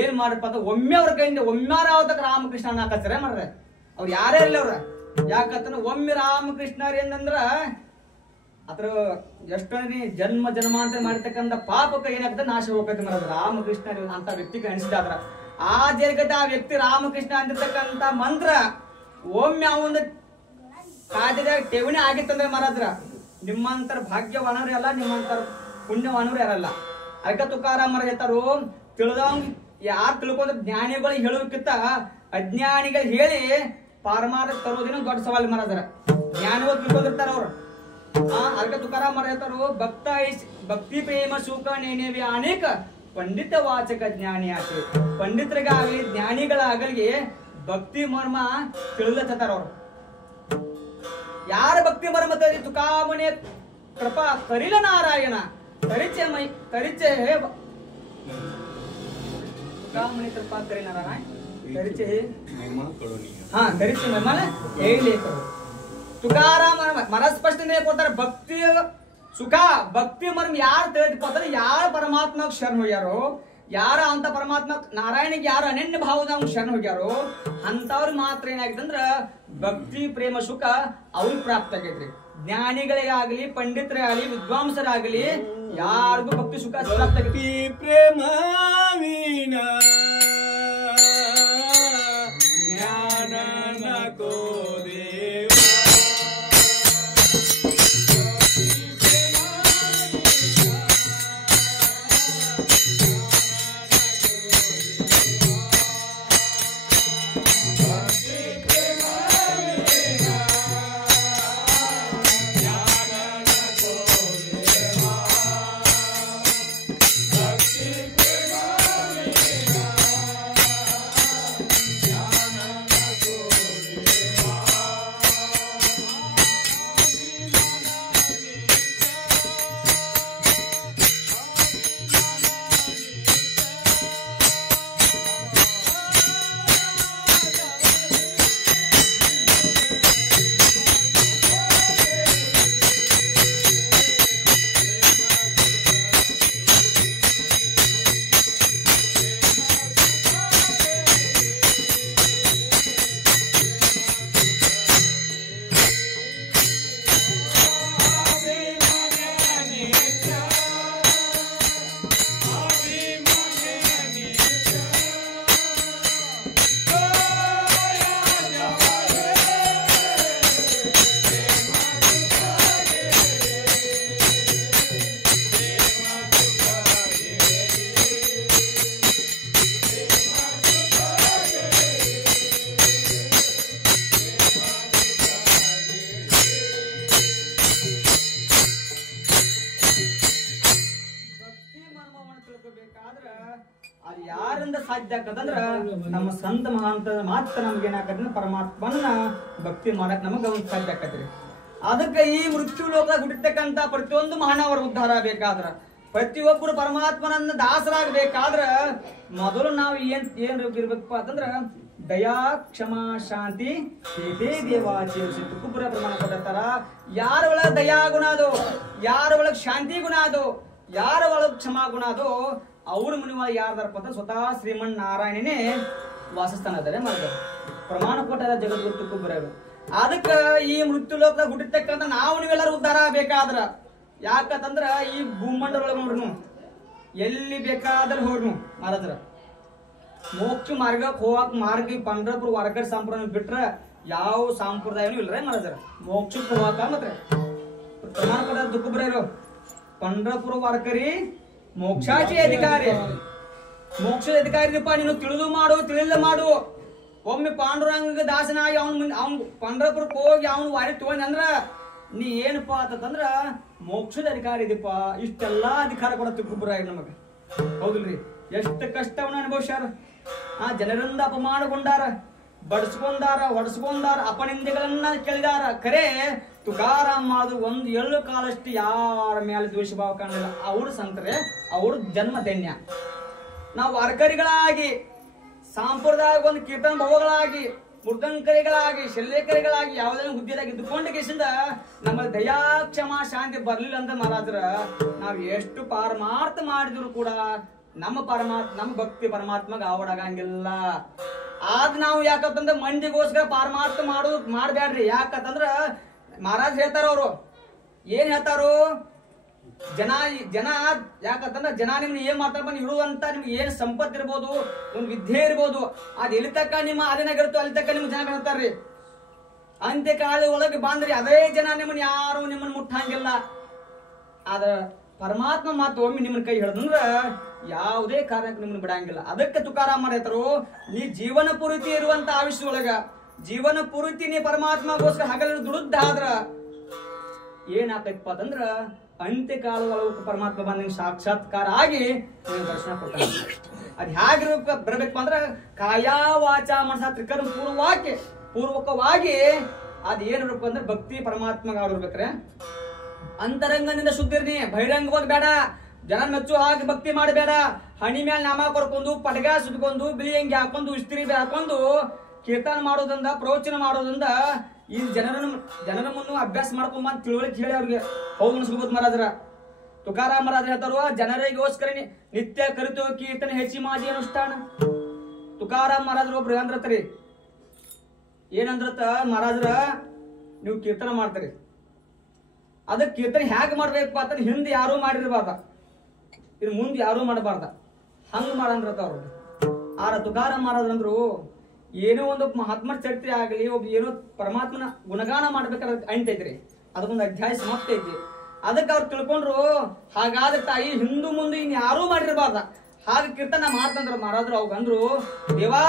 ಏನ್ ಮಾಡಪ್ಪ ಅಂತ ಒಮ್ಮೆ ಅವ್ರ ಕೈಯಿಂದ ಒಮ್ಮ್ಯಾರ ಅವತ್ತಕ್ಕೆ ರಾಮಕೃಷ್ಣ ಅನ್ನಕತ್ತಾರೆ ಮಾಡ್ರೆ. ಅವ್ರು ಯಾರೇ ಇರಲಿ ಅವ್ರ, ಯಾಕಂತ ಒಮ್ಮೆ ರಾಮಕೃಷ್ಣರ ಏನಂದ್ರ ಅದ್ರ ಎಷ್ಟನೇ ಜನ್ಮ ಜನ್ಮಾಂತರ ಮಾಡಿರ್ತಕ್ಕಂಥ ಪಾಪಕ್ಕೆ ಏನಾಗ್ತದೆ, ನಾಶ ಹೋಗ್ತದೆ ಮಾಡೋದು. ರಾಮಕೃಷ್ಣ ಅಂತ ವ್ಯಕ್ತಿಗೆ ಅನಿಸಿದಾದ್ರ ಆ ಜಗತ್ತ ಆ ವ್ಯಕ್ತಿ ರಾಮಕೃಷ್ಣ ಅಂದಿರ್ತಕ್ಕಂಥ ಮಂತ್ರ ಒಮ್ಮೆ ಅವನ ಖಾತೆದಾಗ ಠೇವಣಿ ಆಗಿತ್ತಂದ್ರೆ ಮಹಾರಾಜ್ರ ನಿಮ್ಮಂತರ ಭಾಗ್ಯವಾನವ್ರು ಅಲ್ಲ, ನಿಮ್ಮಂತರ ಪುಣ್ಯವಾನವ್ರು ಯಾರಲ್ಲ. ಅದಕ್ಕೆ ತುಕಾರಾಮರ ಹೇಳ್ತಾರು, ತಿಳಿದವಂಗ್ ಯಾರು ತಿಳ್ಕೊಂಡ್ರೆ ಜ್ಞಾನಿಗಳಿಗೆ ಹೇಳೋದಕ್ಕಿಂತ ಅಜ್ಞಾನಿಗಳು ಹೇಳಿ ಪಾರಮಾರ್ಥ ತರೋದೇನೋ ದೊಡ್ಡ ಸವಾಲು ಮಹಾರಾಜರ. ಜ್ಞಾನಿಗಳು ತಿಳ್ಕೊಂಡಿರ್ತಾರ ಅವ್ರು. ಅದಕ್ಕೆ ತುಕಾರಾಮರ ಹೇಳ್ತಾರು, ಭಕ್ತಿ ಪ್ರೇಮ ಸುಖ ನೇನೇವಿ ಅನೇಕ ಪಂಡಿತ ವಾಚಕ ಜ್ಞಾನಿ ಆಕೆ. ಪಂಡಿತರಿಗಾಗಲಿ ಜ್ಞಾನಿಗಳಾಗಲಿ ಭಕ್ತಿ ಮರ್ಮ ತಿಳಿಲತ್ತಾರ ಅವ್ರು. ಯಾರ ಭಕ್ತಿ ಮರ್ಮ ತರಿ ತುಕಾಮನೆ ಕೃಪಾ ಕರಿಲ ನಾರಾಯಣ ತರಿಚೆ ಮೈ ತರಿಚೆ ತುಕಾಮಣಿ ಕೃಪಾ ಕರಿ ನಾರಾಯಣ ತರಿಚೆ ತರಿಚೆ ಮರ್ಮಲ ಹೇಳಲೇಕರು. ತುಕಾರಾಮ ಮರ ಸ್ಪಷ್ಟನೆ ಕೊಡ್ತಾರೆ. ಭಕ್ತಿ ಸುಖ ಭಕ್ತಿ ಮರ್ಮ ಯಾರು ತಿಳಿದಪ್ಪ ಅಂದ್ರೆ ಯಾರು ಪರಮಾತ್ಮ ಶರಣ ಹೋಗ್ಯಾರೋ, ಯಾರ ಅಂತ ಪರಮಾತ್ಮ ನಾರಾಯಣಿಗೆ ಯಾರು ಅನನ್ಯ ಭಾವದ ಶರಣ ಹೋಗ್ಯಾರೋ ಅಂತವ್ರಿಗೆ ಮಾತ್ರ ಏನಾಗಿದೆ ಅಂದ್ರ ಭಕ್ತಿ ಪ್ರೇಮ ಸುಖ ಅವ್ರಿಗೆ ಪ್ರಾಪ್ತ ಆಗೈತ್ರಿ. ಜ್ಞಾನಿಗಳಿಗಾಗಲಿ ಪಂಡಿತರಾಗಲಿ ವಿದ್ವಾಂಸರಾಗಲಿ ಯಾರಿಗೂ ಭಕ್ತಿ ಸುಖ ಪ್ರಾಪ್ತ ಆಗೈತಿ. ಪ್ರೇಮ ಜ್ಞಾನ ನಕೋ ದೇವ ಅದು ಯಾರಿಂದ ಸಾಧ್ಯ ಆಗದಂದ್ರ ನಮ್ಮ ಸಂತ ಮಹಾಂತ ಮಾತ್ರ ನಮ್ಗೆ ಏನಾಗತ್ತ ಪರಮಾತ್ಮನ ಭಕ್ತಿ ಮಾಡಕ್ ನಮಗ ಸಾಧ್ಯ ಆಕತ್ರಿ. ಅದಕ್ಕೆ ಈ ಮೃತ್ಯು ಲೋಕದಾಗ ಹುಟ್ಟಿರ್ತಕ್ಕಂತ ಪ್ರತಿಯೊಂದು ಮಹಾನವರ ಉದ್ಧಾರ ಬೇಕಾದ್ರ, ಪ್ರತಿಯೊಬ್ಬರು ಪರಮಾತ್ಮನನ್ನ ದಾಸರಾಗಬೇಕಾದ್ರ ಮೊದಲು ನಾವು ಏನ್ ಇರ್ಬೇಕಪ್ಪ ಅಂತಂದ್ರ ದಯಾ ಕ್ಷಮಾ ಶಾಂತಿ ದೇವಾಚಿ ತುಕುಪುರ ಪ್ರಮಾಣ ಕೊಟ್ಟಿರ್ತಾರ. ಯಾರ ಒಳಗ ದಯಾ ಗುಣ ಅದು, ಯಾರ ಒಳಗ್ ಶಾಂತಿ ಗುಣ ಅದು, ಯಾರ ಒಳಗ್ ಕ್ಷಮಾ ಗುಣ ಅದು, ಅವ್ರ ಮನೆ ಯಾರ್ದಾರಪ್ಪ ಅಂತ ಸ್ವತಃ ಶ್ರೀಮನ್ ನಾರಾಯಣನೇ ವಾಸಸ್ಥಾನ ಅದಾರೆ ಮಾಡಿದ ಪ್ರಮಾಣ ಕೊಟ್ಟಾರ ಜಗದ್ಗುರು ತುಕುಬರರು. ಅದಕ್ಕ ಈ ಮೃತ್ಯು ಲೋಕದಾಗ ಹುಟ್ಟಿರ್ತಕ್ಕಂಥ ನಾವು ನೀವೆಲ್ಲರೂ ಉದ್ಧಾರ ಬೇಕಾದ್ರ, ಯಾಕಂದ್ರ ಈ ಭೂಮಂಡಲ ಒಳಗ ನೋಡ್ರು ಎಲ್ಲಿ ಬೇಕಾದ್ರೆ ಹೋಗ್ರು ಮಹಾರಾಜರ ಮೋಕ್ಷ ಮಾರ್ಗಕ್ಕೆ ಹೋಗಕ್ ಮಾರ್ಗ ಪಂಡ್ರಪುರ ವಾರಕರ್ ಸಂಪ್ರದಾಯ ಬಿಟ್ರ ಯಾವ ಸಂಪ್ರದಾಯನೂ ಇಲ್ರ ಮಹಾರಾಜರ. ಮೋಕ್ಷಕ್ಕೆ ಹೋಗಾಕ ಮಾತ್ರ ಪ್ರಮಾಣ ಕೊಟ್ಟಾರ ತುಕುಬರರು. पंढरपूर वारकरी मोक्षाचे अधिकारी मोक्षದ ಅಧಿಕಾರಿದಪ್ಪ ನೀನು ತಿಳಿದು ಮಾಡು ತಿಳಿದ ಮಾಡು ಒಮ್ಮೆ ಪಾಂಡುರಂಗ ದಾಸನಾಗಿ ಅವ್ನು ಪಂಢರಪುರಕ್ಕೆ ಹೋಗಿ ಅವ್ನು ವಾರಿ ತಗೊಂಡ್ ಅಂದ್ರ ನೀ ಏನಪ್ಪ ಅಂತಂದ್ರ ಮೋಕ್ಷದ ಅಧಿಕಾರಿ ಇದಪ್ಪ ಇಷ್ಟೆಲ್ಲಾ ಅಧಿಕಾರ ಕೊಡತ್ತೆ ಗುಬ್ಬರಾಯ ನಮಗ ಹೌದಿಲ್ರಿ ಎಷ್ಟು ಕಷ್ಟವನ್ನ ಅನುಭವಿಸ್ಯಾರ ಆ ಜನರಿಂದ ಅಪಮಾನಗೊಂಡಾರ ಬಡಿಸ್ಕೊಂಡಾರ ಹೊಡೆಸ್ಕೊಂಡಾರ ಅಪನಿಂದೆಗಳನ್ನ ಕೇಳಿದಾರ ಖರೆ ತುಕಾರಾಮ್ ಅದು ಒಂದು ಎಳ್ಳು ಕಾಲಷ್ಟು ಯಾರ ಮೇಲೆ ದ್ವೇಷ ಭಾವ ಕಾಣಲಿಲ್ಲ ಅವ್ರ ಸಂತರೆ ಅವ್ರ ಜನ್ಮ ಧನ್ಯ ನಾವು ವಾರಕರಿಗಳಾಗಿ ಸಾಂಪ್ರದಾಯಿಕ ಒಂದು ಕೀರ್ತನ ಭವಗಳಾಗಿ ಮೃದಂಕರಿಗಳಾಗಿ ಶಲ್ಯಕರಿಗಳಾಗಿ ಯಾವುದೇ ಹುದ್ದೆದಾಗ ಇದ್ದುಕೊಂಡ ಕೇಸಿಂದ ನಮ್ಮಲ್ಲಿ ದಯಾ ಕ್ಷಮಾ ಶಾಂತಿ ಬರ್ಲಿಲ್ಲ ಅಂತ ಮಹಾರಾಜ್ರ ನಾವ್ ಎಷ್ಟು ಪಾರಮಾರ್ಥ ಮಾಡಿದ್ರು ಕೂಡ ನಮ್ಮ ಭಕ್ತಿ ಪರಮಾತ್ಮಗ ಆವಡಾಗಂಗಿಲ್ಲ ಆದ್ ನಾವು ಯಾಕಂತಂದ್ರ ಮಂದಿಗೋಸ್ಕರ ಪಾರಮಾರ್ಥ ಮಾಡ್ಬ್ಯಾಡ್ರಿ ಯಾಕಂತಂದ್ರ ಮಹಾರಾಜ್ ಹೇಳ್ತಾರ ಅವ್ರು ಏನ್ ಹೇಳ್ತಾರು ಜನ ಯಾಕಂತಂದ್ರ ಜನ ನಿಮ್ನ ಏನ್ ಮಾಡ್ತಾರ ಇರುವಂತ ನಿಮ್ಗೆ ಏನ್ ಸಂಪತ್ತು ಇರ್ಬೋದು ಒಂದ್ ವಿದ್ಯೆ ಇರ್ಬೋದು ಅದ್ ಎಲ್ಲಿ ತಕ್ಕ ನಿಮ್ಮ ಅದೇನಾಗಿರುತ್ತೋ ಅಲ್ಲಿ ತಕ್ಕ ನಿಮ್ ಜನ ಹೇಳ್ತಾರ್ರಿ ಅಂತ್ಯಕಾಲ ಒಳಗೆ ಬಂದ್ರಿ ಅದೇ ಜನ ನಿಮ್ಮನ್ನ ಯಾರು ನಿಮ್ಮನ್ನ ಮುಟ್ಟಂಗಿಲ್ಲ ಆದ್ರ ಪರಮಾತ್ಮ ಮಾತು ಒಮ್ಮೆ ನಿಮ್ಮನ್ನ ಕೈ ಹಿಡಿದಂದ್ರ ಯಾವುದೇ ಕಾರಣಕ್ಕೆ ನಿಮ್ಮನ್ನ ಬಿಡಂಗಿಲ್ಲ ಅದಕ್ಕೆ ತುಕಾರಾಮ್ ಮಾಡ್ತಾರು ನೀ ಜೀವನ ಪೂರ್ತಿ ಇರುವಂತ ಆಯುಷ್ಯ ಒಳಗ ಜೀವನ ಪೂರ್ತಿ ನೀ ಪರಮಾತ್ಮಗೋಸ್ಕರ ಹಗಲು ದುಡಿದಾದ್ರ ಏನಾಕೈತಪ್ಪ ಅಂತಂದ್ರ ಅಂತ್ಯಕಾಲ ಒಳಗೆ ಪರಮಾತ್ಮ ಬಂದ ಸಾಕ್ಷಾತ್ಕಾರ ಆಗಿ ದರ್ಶನ ಕೊಟ್ಟ ಅದ್ ಹೇಗೆ ಬರ್ಬೇಕಪ್ಪ ಅಂದ್ರ ಕಾಯ ವಾಚ ಮನಸ ತ್ರಿಕರ್ಮ ಪೂರ್ವಕವಾಗಿ ಅದ್ ಏನ್ ಇರ್ಬೇಕು ಅಂದ್ರೆ ಭಕ್ತಿ ಪರಮಾತ್ಮಗ ಆಗಿರ್ಬೇಕ್ರೆ ಅಂತರಂಗದಿಂದ ಶುದ್ಧಿರ್ನಿ ಬಹಿರಂಗವಾಗಿ ಬೇಡ ಜನ ಮೆಚ್ಚು ಹಾಕಿ ಭಕ್ತಿ ಮಾಡಬೇಡ ಹಣಿ ಮೇಲೆ ನಾಮ ಕೊಡ್ಕೊಂಡು ಪಟಗ ಸುತ್ಕೊಂಡು ಬಿಳಿ ಅಂಗಿ ಹಾಕೊಂಡು ಇಸ್ತ್ರಿ ಹಾಕೊಂಡು ಕೀರ್ತನ ಮಾಡೋದ್ರಿಂದ ಪ್ರವಚನ ಮಾಡೋದ್ರಿಂದ ಈ ಜನರ ಮುನ್ನು ಅಭ್ಯಾಸ ಮಾಡ್ಕೊಂಬ ತಿಳುವಳಿಕೆ ಹೇಳಿ ಅವ್ರಿಗೆ ಹೌದು ಅನ್ಸ್ಕೋಬಹುದು ಮಹಾರಾಜರ ತುಕಾರಾಮ್ ಮಹಾರಾಜ್ ಹೇಳ್ತಾರ ಜನರಿಗೋಸ್ಕರ ನಿತ್ಯ ಕರಿತು ಕೀರ್ತನೆ ಹೆಚ್ಚಿ ಮಾಜಿ ಅನುಷ್ಠಾನ ತುಕಾರಾಮ್ ಮಹಾರಾಜರು ಒಬ್ರು ಅಂದ್ರತ್ರಿ ಏನಂದ್ರತ ಮಹಾರಾಜರ ನೀವು ಕೀರ್ತನ ಮಾಡ್ತೀರಿ ಅದಕ್ಕೆ ಕೀರ್ತನೆ ಹ್ಯಾಗ ಮಾಡ್ಬೇಕಪ್ಪ ಅಂತ ಹಿಂದೆ ಯಾರು ಮಾಡಿರ್ಬಾರ್ದ ಇದು ಮುಂದೆ ಯಾರು ಮಾಡಬಾರ್ದ ಹಂಗ ಮಾಡಂದ್ರತ ಅವ್ರು ಆರ ತುಕಾರಾಮ್ ಮಹಾರಾಜ್ ಅಂದ್ರು ಏನೋ ಒಂದು ಮಹಾತ್ಮರ ಚರಿತ್ರೆ ಆಗಲಿ ಒಬ್ಬ ಏನೋ ಪರಮಾತ್ಮನ ಗುಣಗಾನ ಮಾಡ್ಬೇಕಾದ್ರೆ ಅಣಿತೈತ್ರಿ ಅದಕ್ಕೊಂದು ಅಧ್ಯಾಯ ಸಮಾಪ್ತ ಐತಿ ಅದಕ್ಕೆ ಅವ್ರು ತಿಳ್ಕೊಂಡ್ರು ಹಾಗಾದ್ರೆ ತಾಯಿ ಹಿಂದೂ ಮುಂದೆ ಇನ್ ಯಾರೂ ಮಾಡಿರ್ಬಾರ್ದ ಹಾಗ ಕೀರ್ತನ ಮಾಡ್ತಂದ್ರ ಮಹಾರಾಜರು ಅವಾಗ ಅಂದ್ರು ದೇವಾ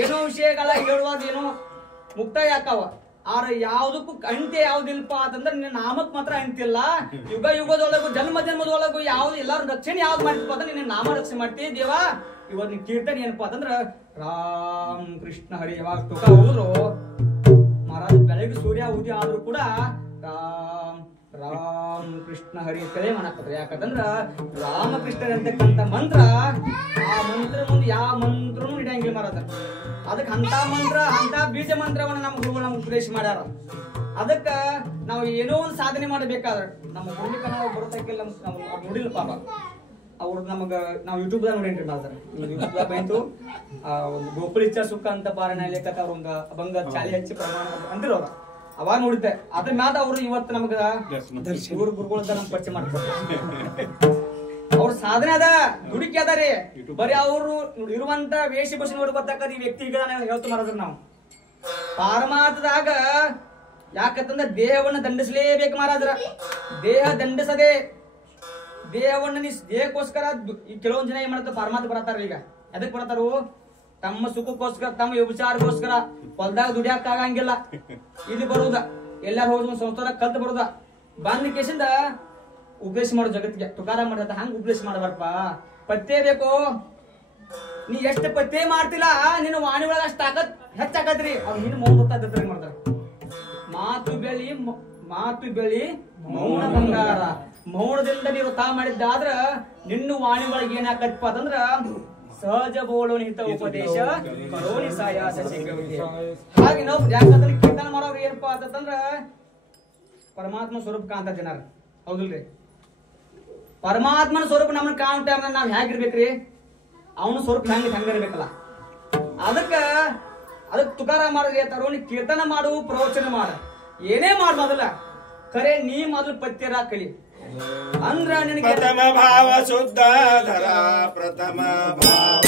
ಏನೋ ವಿಷಯಗಳ ಹೇಳುವಾಗ ಏನೋ ಮುಕ್ತಾಯ ಆಕಾವ ಆರ ಯಾವ್ದಕ್ಕೂ ಅಂತ್ಯ ಯಾವ್ದಿಲ್ಪ ಅಂತಂದ್ರೆ ನಿನ್ನ ನಾಮಕ್ ಮಾತ್ರ ಅಂತಿಲ್ಲ ಯುಗ ಯುಗದೊಳಗು ಜನ್ಮದೊಳಗು ಯಾವ್ದು ಎಲ್ಲಾರು ರಕ್ಷಣೆ ಯಾವ್ದು ಮಾಡ್ತಿಪ್ಪ ಅಂದ್ರೆ ನಿನ್ನ ನಾಮ ರಕ್ಷಣೆ ಮಾಡ್ತೀವಿ ದೇವಾ ಇವತ್ ನಿನ್ ಕೀರ್ತನೆ ಏನಪ್ಪಾ ಅಂತಂದ್ರ ರಾಮ್ ಕೃಷ್ಣ ಹರಿ ಯಾವಾಗ ತುಕ ಹೋದ್ರು ಮಹಾರಾಜ್ ಬೆಳಗ್ಗೆ ಸೂರ್ಯ ಉದಯ ಆದ್ರೂ ಕೂಡ ರಾಮ್ ರಾಮ್ ಕೃಷ್ಣ ಹರಿ ಅಂತೇಳಿ ಮಾಡಾಕತ್ರಿ ಯಾಕಂದ್ರ ರಾಮಕೃಷ್ಣ ಅಂತಕ್ಕಂತ ಮಂತ್ರ ಆ ಮಂತ್ರ ಮುಂದೆ ಯಾವ ಮಂತ್ರನು ಹಿಡಿಯಂಗಿಲ್ಲ ಮಹಾರಾಜ ಅದಕ್ಕೆ ಅಂತ ಮಂತ್ರ ಅಂತ ಬೀಜ ಮಂತ್ರವನ್ನ ನಮ್ಮ ಗುರುಗಳು ನಮ್ಗೆ ಉಪದೇಶ ಮಾಡ್ಯಾರ ಅದಕ್ಕ ನಾವು ಏನೋ ಒಂದು ಸಾಧನೆ ಮಾಡಬೇಕಾದ್ರೆ ನಮ್ಮ ಗುರುಲಿಕ ನಾವು ಬರೋತಕ್ಕಿಲ್ಲ ನಾವು ನೋಡಿಲ್ಲ ಪಾಪ ಅವ್ರು ನಮಗ ನಾವು ಯೂಟ್ಯೂಬ್ ದಾಗ ನೋಡೇನ್ರಿ ಮಾತಾರ ಯೂಟ್ಯೂಬ್ ದಾಗ ಬಂತು ಒಂದು ಗೋಕುಳಿಚ್ಛ ಸುಖ ಅಂತ ಪಾರಾಯಣ ಲೇಖಕ ಅವ್ರ ಒಂದು ಅಭಂಗ ಚಾಲಿ ಹಚ್ಚಿ ಪ್ರಮಾಣ ಅಂದಿರೋ ಅವಾಗ ನೋಡಿದ್ದೆ ಅದ್ರ ಮ್ಯಾಲ ಅವ್ರು ಇವತ್ತು ನಮಗ ಇವ್ರ ಗುರುಗಳಿಂದ ನಮ್ಗೆ ಪರಿಚಯ ಮಾಡ್ತಾರೆ ಅವ್ರ ಸಾಧನೆ ಅದ ದುಡಿಕೆ ಅದಾರಿ ಬರೀ ಅವರು ಇರುವಂತ ವೇಷ ಬಸ್ ನೋಡಿ ಗೊತ್ತಾಕದ ಈ ವ್ಯಕ್ತಿಗಳ ಹೇಳ್ತು ಮಾಡಿದ್ರ ನಾವು ಪಾರಮಾರ್ಥದಾಗ ಯಾಕಂತಂದ್ರೆ ದೇಹವನ್ನ ದಂಡಿಸಲೇಬೇಕು ಮಹಾರಾಜರ ದೇಹ ದಂಡಿಸದೆ ದೇಹವನ್ನ ದೇಹಕ್ಕೋಸ್ಕರ ಕೆಲವೊಂದ್ ಜನ ಏನ್ ಮಾಡ್ತಾರೆ ಪರಮಾತ್ಮ ಬರತಾರ ಈಗ ಎದಕ್ ಬರತಾರು ತಮ್ಮ ಸುಖಕ್ಕೋಸ್ಕರ ತಮ್ಮ ವ್ಯಭಿಚಾರಕ್ಕೋಸ್ಕರ ಹೊಲ್ದಾಗ ದುಡಿಯಾಕ ಆಗಂಗಿಲ್ಲ ಇಲ್ಲಿ ಬರುದ ಎಲ್ಲಾರು ಹೋದ ಸಂಸ್ಥಾನ ಕಲ್ತು ಬರುದ ಬಂದ ಕೇಸಿಂದ ಉಪದೇಶ ಮಾಡೋ ಜಗತ್ತಿಗೆ ತುಕಾರಾಮ್ ಮಾಡ್ತ ಹಂಗ ಉಪದೇಶ ಮಾಡಬಾರಪ್ಪ ಪತ್ತೆ ಬೇಕು ನೀ ಎಷ್ಟು ಪತ್ತೆ ಮಾಡ್ತಿಲ್ಲ ನಿನ್ನ ವಾಣಿ ಒಳಗ ಅಷ್ಟ ತಾಕತ್ ಹೆಚ್ಚಾಕತ್ರಿ ಅವ್ರು ಹಿಂದ್ ಮೌನ ಗೊತ್ತಾಗತ್ರಿ ಮಾಡ್ತಾರ ಮಾತು ಬೆಳಿ ಮೌನ ಬಂಗಾರ ಮೌನದಿಂದ ನೀವು ತಾ ಮಾಡಿದ್ದಾದ್ರ ನಿನ್ನ ವಾಣಿ ಒಳಗೆ ಏನಾಕತ್ಪ ಅಂತಂದ್ರ ಸಹಜ ಬೋಳೋನಿ ಹಿತ ಉಪದೇಶ ಕರೋನಿ ಸಾಯಾಸ ಹಾಗೆ ನಾವು ಯಾಕಂದ್ರೆ ಕೀರ್ತನ ಮಾಡೋರು ಏನಪ್ಪಾ ಅಂತಂದ್ರ ಪರಮಾತ್ಮ ಸ್ವರೂಪ ಕಾಂತ ಜನರ ಹೌದಿಲ್ರಿ ಪರಮಾತ್ಮನ ಸ್ವರೂಪ ನಮ್ಮನ್ನ ಕಾಣ್ತಾ ಅಂದ್ರೆ ನಾವ್ ಹೇಗಿರ್ಬೇಕ್ರಿ ಅವನ ಸ್ವರೂಪ ಹಂಗಿರ್ಬೇಕಲ್ಲ ಅದಕ್ಕ ತುಕಾರಾಮ್ ಮಾಡೋದು ಹೇಳ್ತಾರೋ ನೀ ಕೀರ್ತನ ಮಾಡು ಪ್ರವಚನ ಮಾಡ ಏನೇ ಮಾಡ್ ಮೊದಲ ಖರೆ ನೀ ಮೊದಲು ಪತ್ಯರ ಕಲಿ ಅಂದ್ರ ನಿನಗೆ ಪ್ರಥಮ ಭಾವ ಶುದ್ಧ ಧರ ಪ್ರಥಮ ಭಾವ